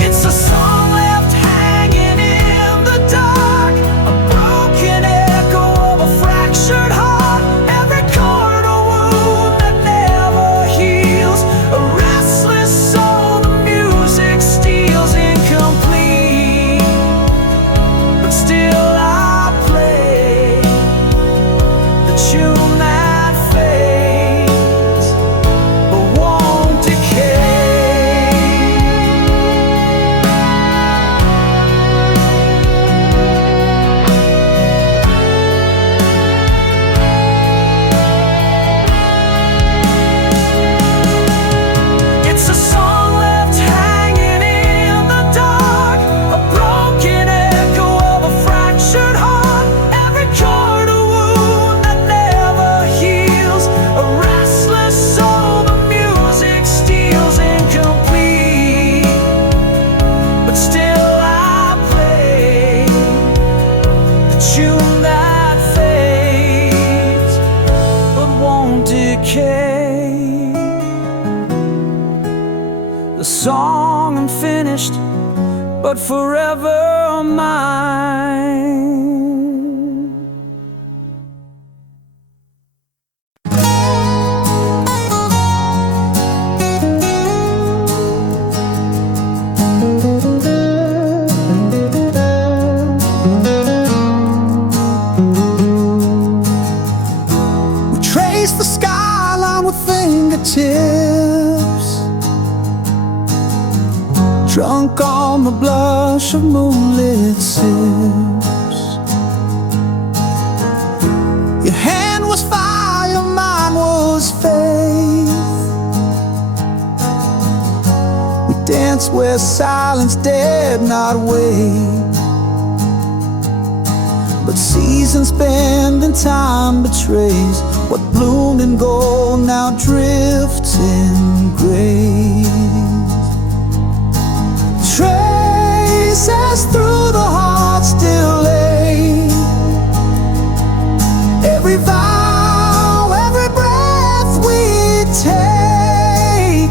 It's a song left hanging in the dark, a broken echo of a fractured heart. Every chord a wound that never heals, a restless soul the music steals. Incomplete, but still I play the tune that fades but won't decay. It's a song left hanging in the dark, a broken echo of a fractured heart. Every chord a wound that never heals, a restless soul the music steals. Incomplete, but still I play the tune that fades but won't decay. The song unfinished, but forever mine. We trace the skyline with fingertips, drunk on the blush of moonlit sips. Your hand was fire, mine was faith. We danced where silence dared not wait, but seasons bend and time betrays. What bloomed in gold now drifts in gray. Traces through the heart still lay. Every vow, every breath we take,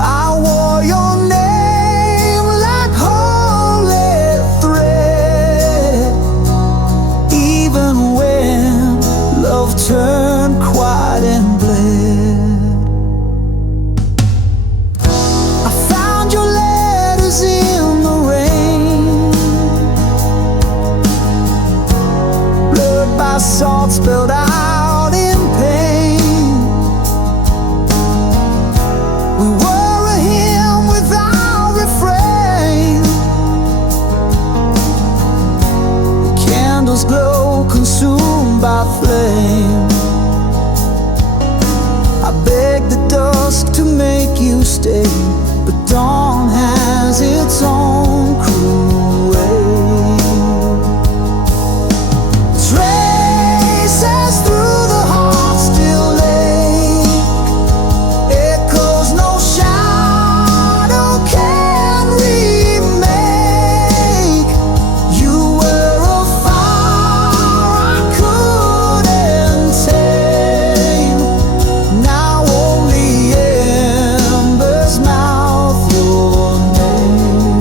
I wore your name like holy thread. Even when love turned quiet and bled, I found your letters in the rain, blurred by salt spilled out in pain. We were a hymn without refrain. The candles glow, consumed by flame. I begged the dusk to make you stay, but dawn has its own cruel way. Traces through the heart still lay, echoes no shadow can remake. You were a fire I couldn't tame. Now only embers mouth your name.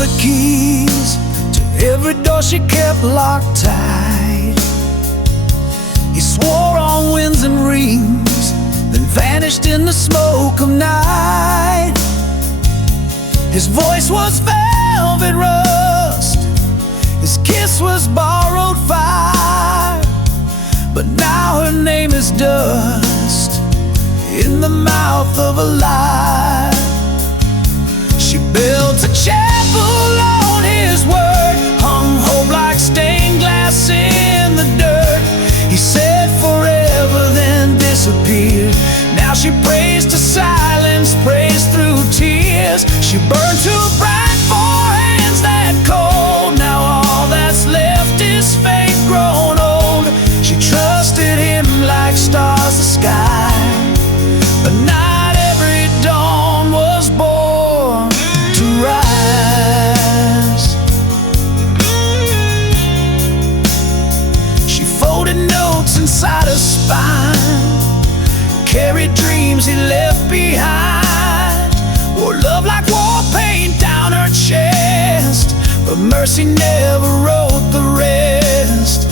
the keys to every door she kept locked tight. He swore on winds and rings, then vanished in the smoke of night. His voice was velvet rust, his kiss was borrowed fire, but now her name is dust in the mouth of a lie. She built a chapel on his word, hung hope like stained glass in the dirt. He said forever, then disappeared. Now she prays to silence, prays through tears. She burned too bright for hands that cold. Now all that's left is faith grown old. She trusted him like stars the sky, but not every dawn was born to rise. She folded notes inside her spine, carried dreams he left behind, wore love like war paint down her chest, but mercy never wrote the rest.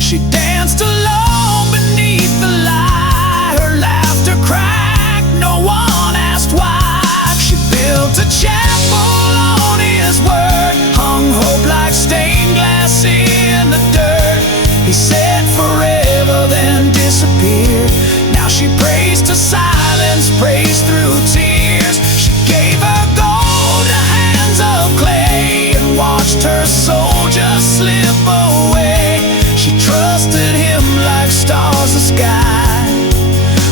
She danced alone beneath the light, her laughter cracked, no one asked why. She built a chapel on his word, hung hope like stained glass in the dirt. He said forever, then disappeared. Now she prays to silence, prays through tears. She gave her gold to hands of clay and watched her soul just slip away. She trusted him like stars the sky,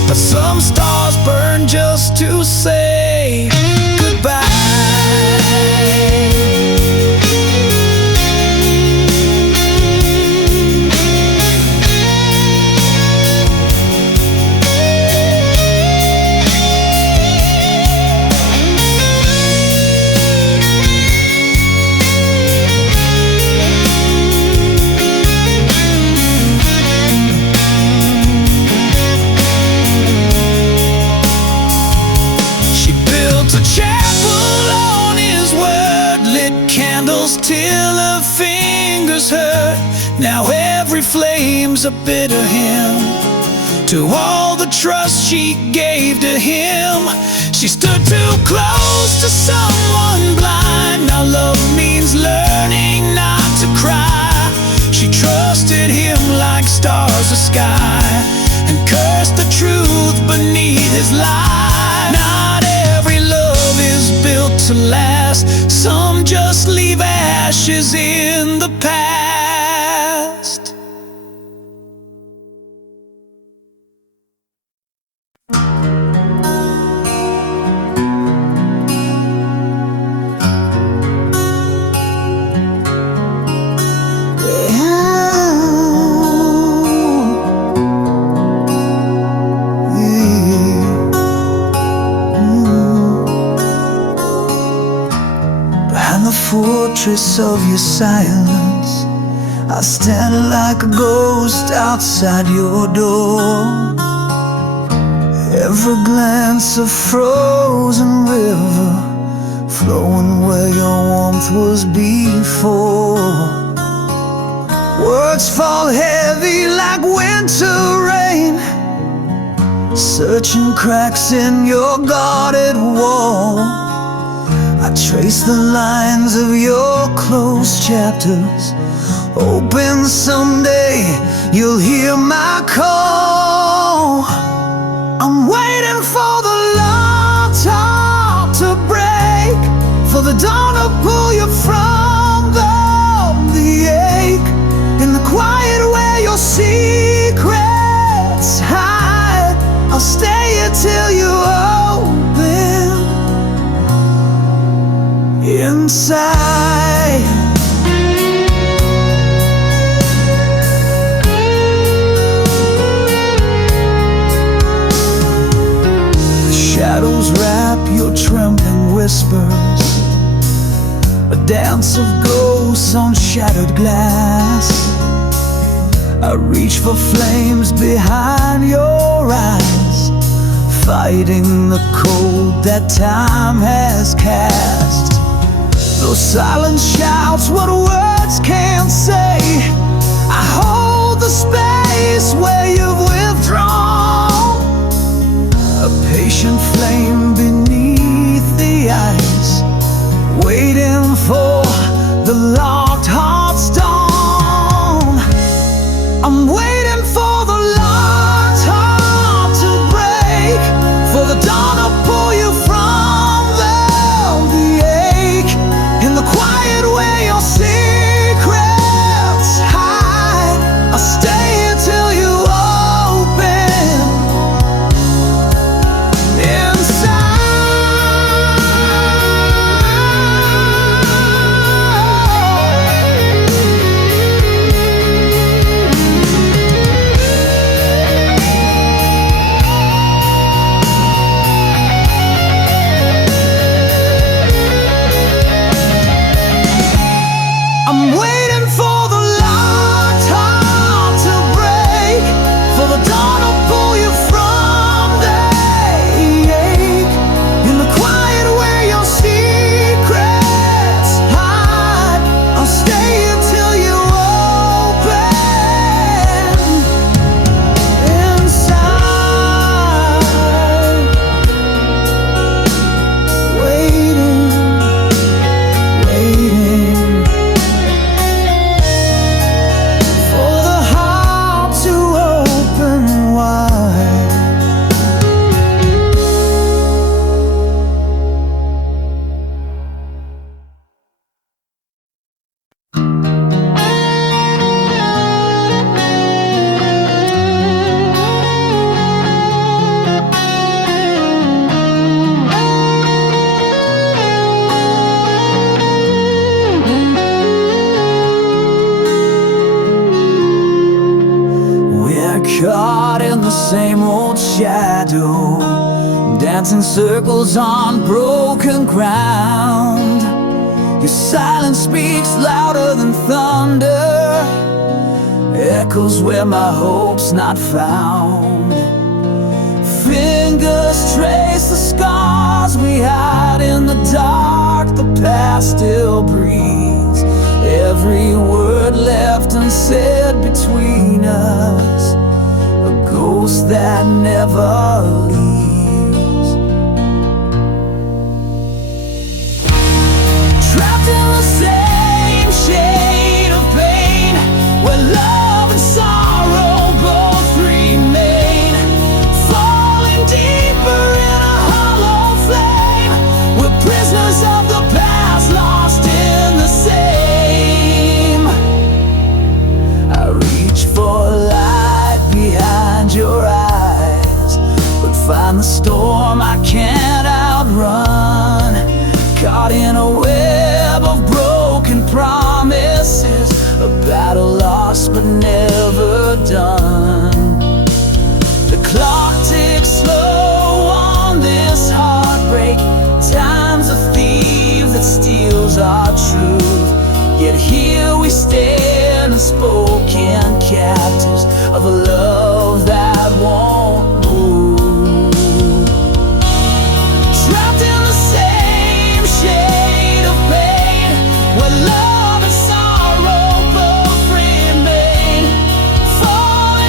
but some stars burn just to say goodbye. Till her fingers hurt. Now every flame's a bitter hymn to all the trust she gave to him. She stood too close to someone blind. Now love means learning not to cry. She trusted him like stars the sky and cursed the truth beneath his lie. Not every love is built to last. Some just leave ashes in the past. Fortress of your silence, I stand like a ghost outside your door. Every glance a frozen river, flowing where your warmth was before. Words fall heavy like winter rain, searching cracks in your guarded wall. I trace the lines of your closed chapters, hoping someday you'll hear my call. I'm waiting for the long talk to break, for the dawn to pull you from the ache, in the quiet where your secrets hide. I'll stay here till you open inside. The shadows wrap your trembling whispers, a dance of ghosts on shattered glass. I reach for flames behind your eyes, fighting the cold that time has cast. Those silent shouts, what words can't say. I hold the space where you've withdrawn, a patient flame beneath the ice, waiting for the locked heart's dawn. I'm waiting for the locked heart to break, for the dawn to pull you from the ache, in the quiet where your secrets hide. I'll stay here till you open inside. I'm waiting for the locked heart to break, for the dawn to pull you from the ache, in the quiet where your secrets hide. I'll stay here till you open inside, waiting, waiting for the heart to open wide. We're caught in the same old shadow, dancing circles on broken ground. Your silence speaks louder than thunder, echoes where my hope's not found. Fingers trace the scars we hide in the dark. The past still breathes, every word left unsaid between us, a ghost that never leaves. Trapped in the same shade of pain, where love and sorrow both remain, falling deeper in a hollow flame. We're prisoners of the past, lost in the same. I reach for light behind your eyes, but find the storm I can't outrun, caught in a web of broken promises, a battle lost but never done. The clock ticks slow on this heartbreak, time's a thief that steals our truth, yet here we stand unspoken captives of a love that won't move. Trapped in the same shade of pain, where love and sorrow both remain, falling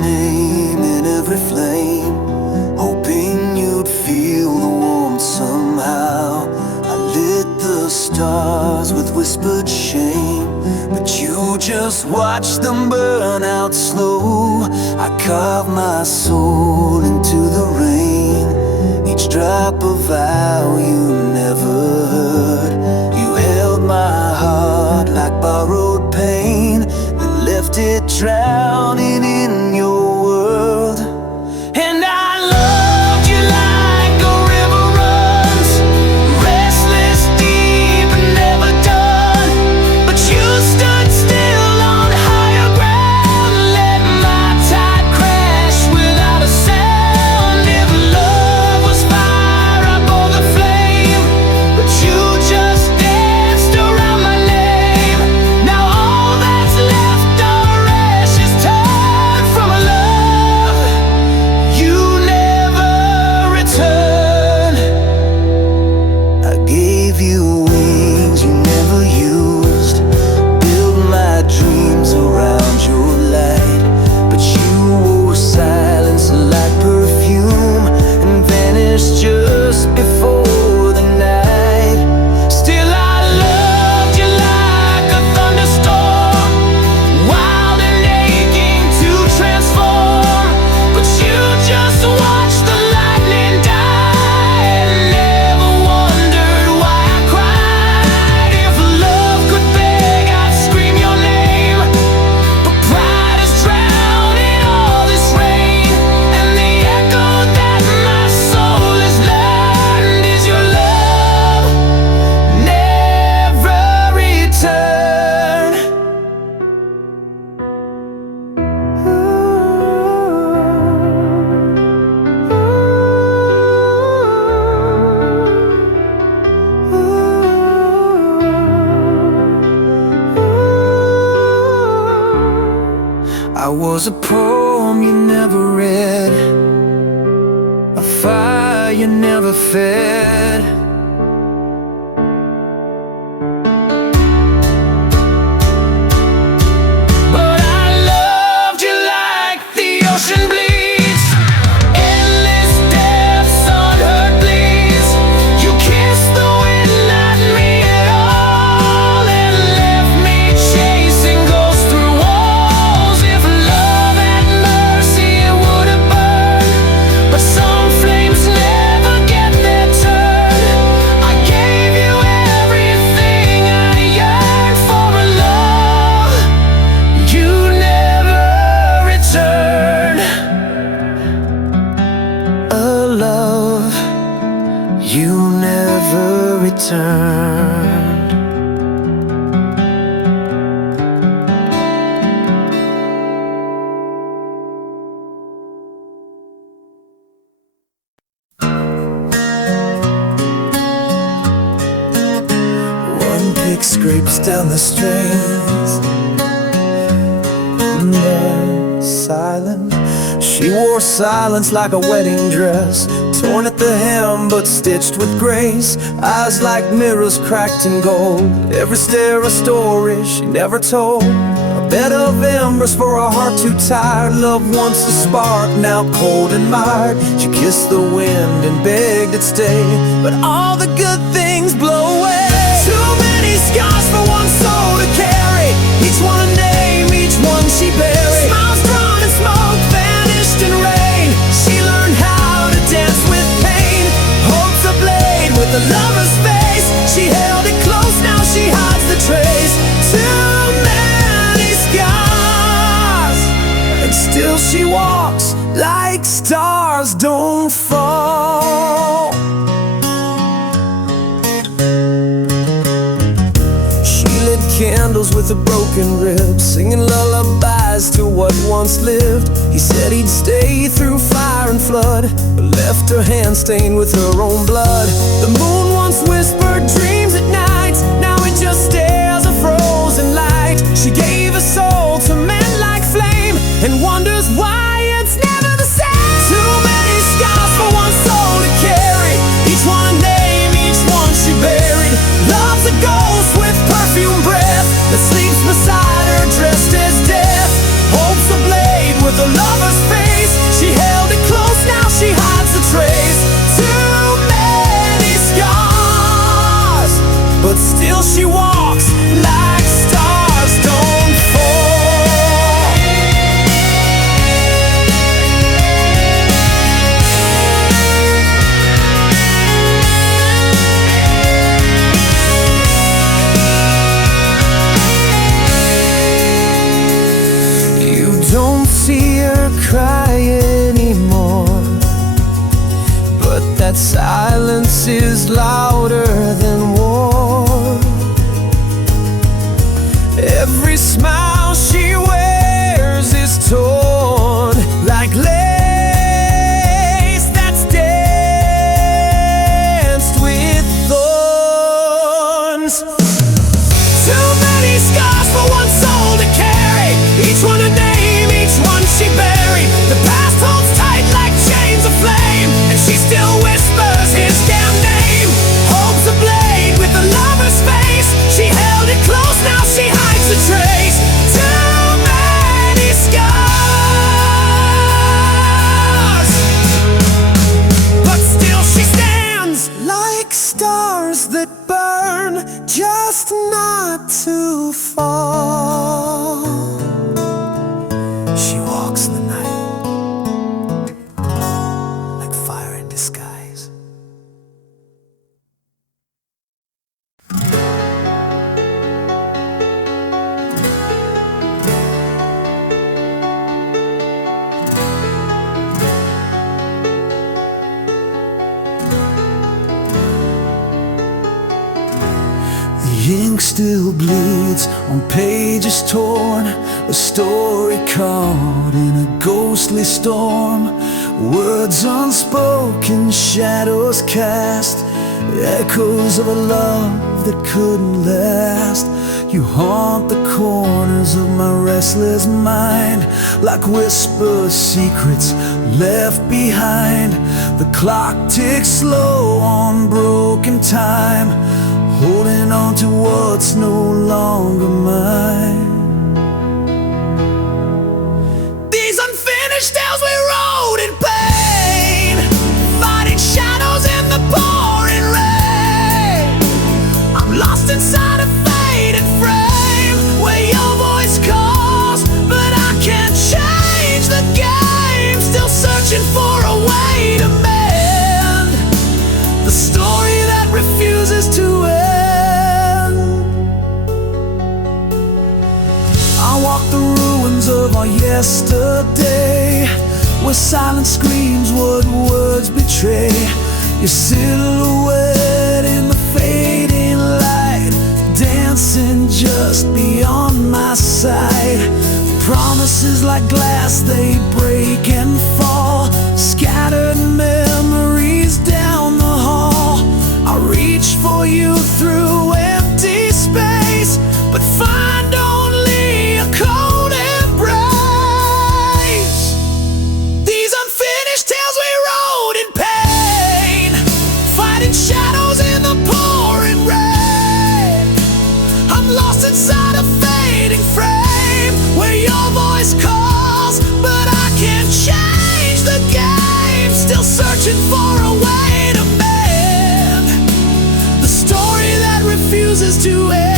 name in every flame, hoping you'd feel the warmth somehow. I lit the stars with whispered shame, but you just watched them burn out slow. I carved my soul into the rain, each drop of vow you never heard. You held my heart like borrowed pain, then left it drowning in your world. And I loved you like a river runs, restless, deep, and never done. But you stood still on higher ground, let my tide crash without a sound. If love was fire, I bore the flame, but you just danced around my name. Now all that's left are ashes torn from a love you never returned. I gave you wings you never used, built my dreams around your light, but you wore silence like perfume and vanished just before the night. Still I loved you like a thunderstorm, wild and aching to transform. But you just watched the lightning die and never wondered why I cried. If love could beg, I'd scream your name, but pride is drowning all this rain. And the echo that my soul has learned is your love never returned. I was a poem you never read, a fire you never fed. But I loved you like the ocean bleeds, endless depths, unheard bleeds. You kissed the wind, not me at all, and left me chasing ghosts through walls. If love had mercy, it would have burned, but some flames never get their turn. I gave you everything I yearned for, a love you never returned. A love you never returned. One pick scrapes down the strings, and then silent. She wore silence like a wedding dress, torn at the hem but stitched with grace. Eyes like mirrors cracked in gold, every stare a story she never told. A bed of embers for a heart too tired. Love once a spark, now cold and mired. She kissed the wind and begged it stay, but all the good things blow away. Too many scars for one soul to carry, each one a name, each one she buried. Smiles drawn in smoke, vanished in rain. She learned how to dance with pain. Hope's a blade with a lover's face. She held it close, now she hides the trace. Too many scars, and still she walks like stars don't fall. She lit candles with a broken rib, singing lullabies to what once lived. He said he'd stay through fire and flood, but left her hand stained with her own blood. The moon once whispered dreams at night, now it just stares a frozen light. She gave her soul to men like flame, and wonders why it's never the same. Too many scars for one soul to carry, each one a name, each one she buried. Love's a ghost with perfume breath that sleeps beside her dressed as death. Hope's a blade with a lover cry anymore, but that silence is louder than war. Every smile she wears is torn like lace that's danced with thorns. Too many scars for one soul to carry, each one a name, each one she buried. The past holds tight like chains of flame, and she still whispers his damn name. Hope's a blade with a lover's face, she held it close, now she hides the trace. Too many scars, but still she stands like stars that burn, just not too far. She walks in the night like fire in disguise. The ink still bleeds on pages torn, a story caught in a ghostly storm. Words unspoken, shadows cast, echoes of a love that couldn't last. You haunt the corners of my restless mind, like whispered secrets left behind. The clock ticks slow on broken time, holding on to what's no longer mine. These unfinished tales we wrote in pain, fighting shadows in the pouring rain. I'm lost inside a faded frame where your voice calls, but I can't change the game. Still searching for a way to mend the story that refuses to end. I walk the ruins of our yesterday, where silence screams what words betray. Your silhouette in the fading light, dancing just beyond my sight. Promises like glass, they break and fall, scattered memories down the hall. I reach for you through empty space, but find only a cold embrace. These unfinished tales we wrote in pain, fighting shadows in the pouring rain. I'm lost inside a fading frame where your voice calls, but I can't change the game. Still searching for a way to mend the story that refuses to end.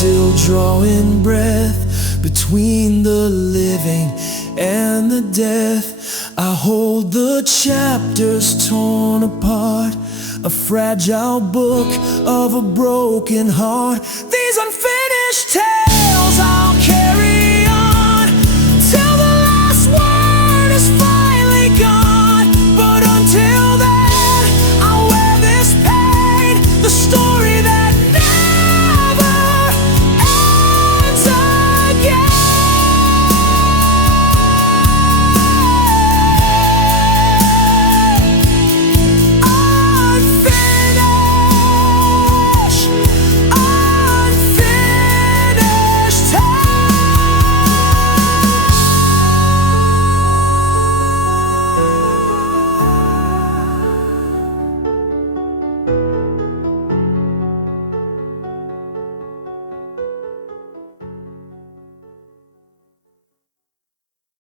Still drawing breath between the living and the death. I hold the chapters torn apart, a fragile book of a broken heart. These unfinished tales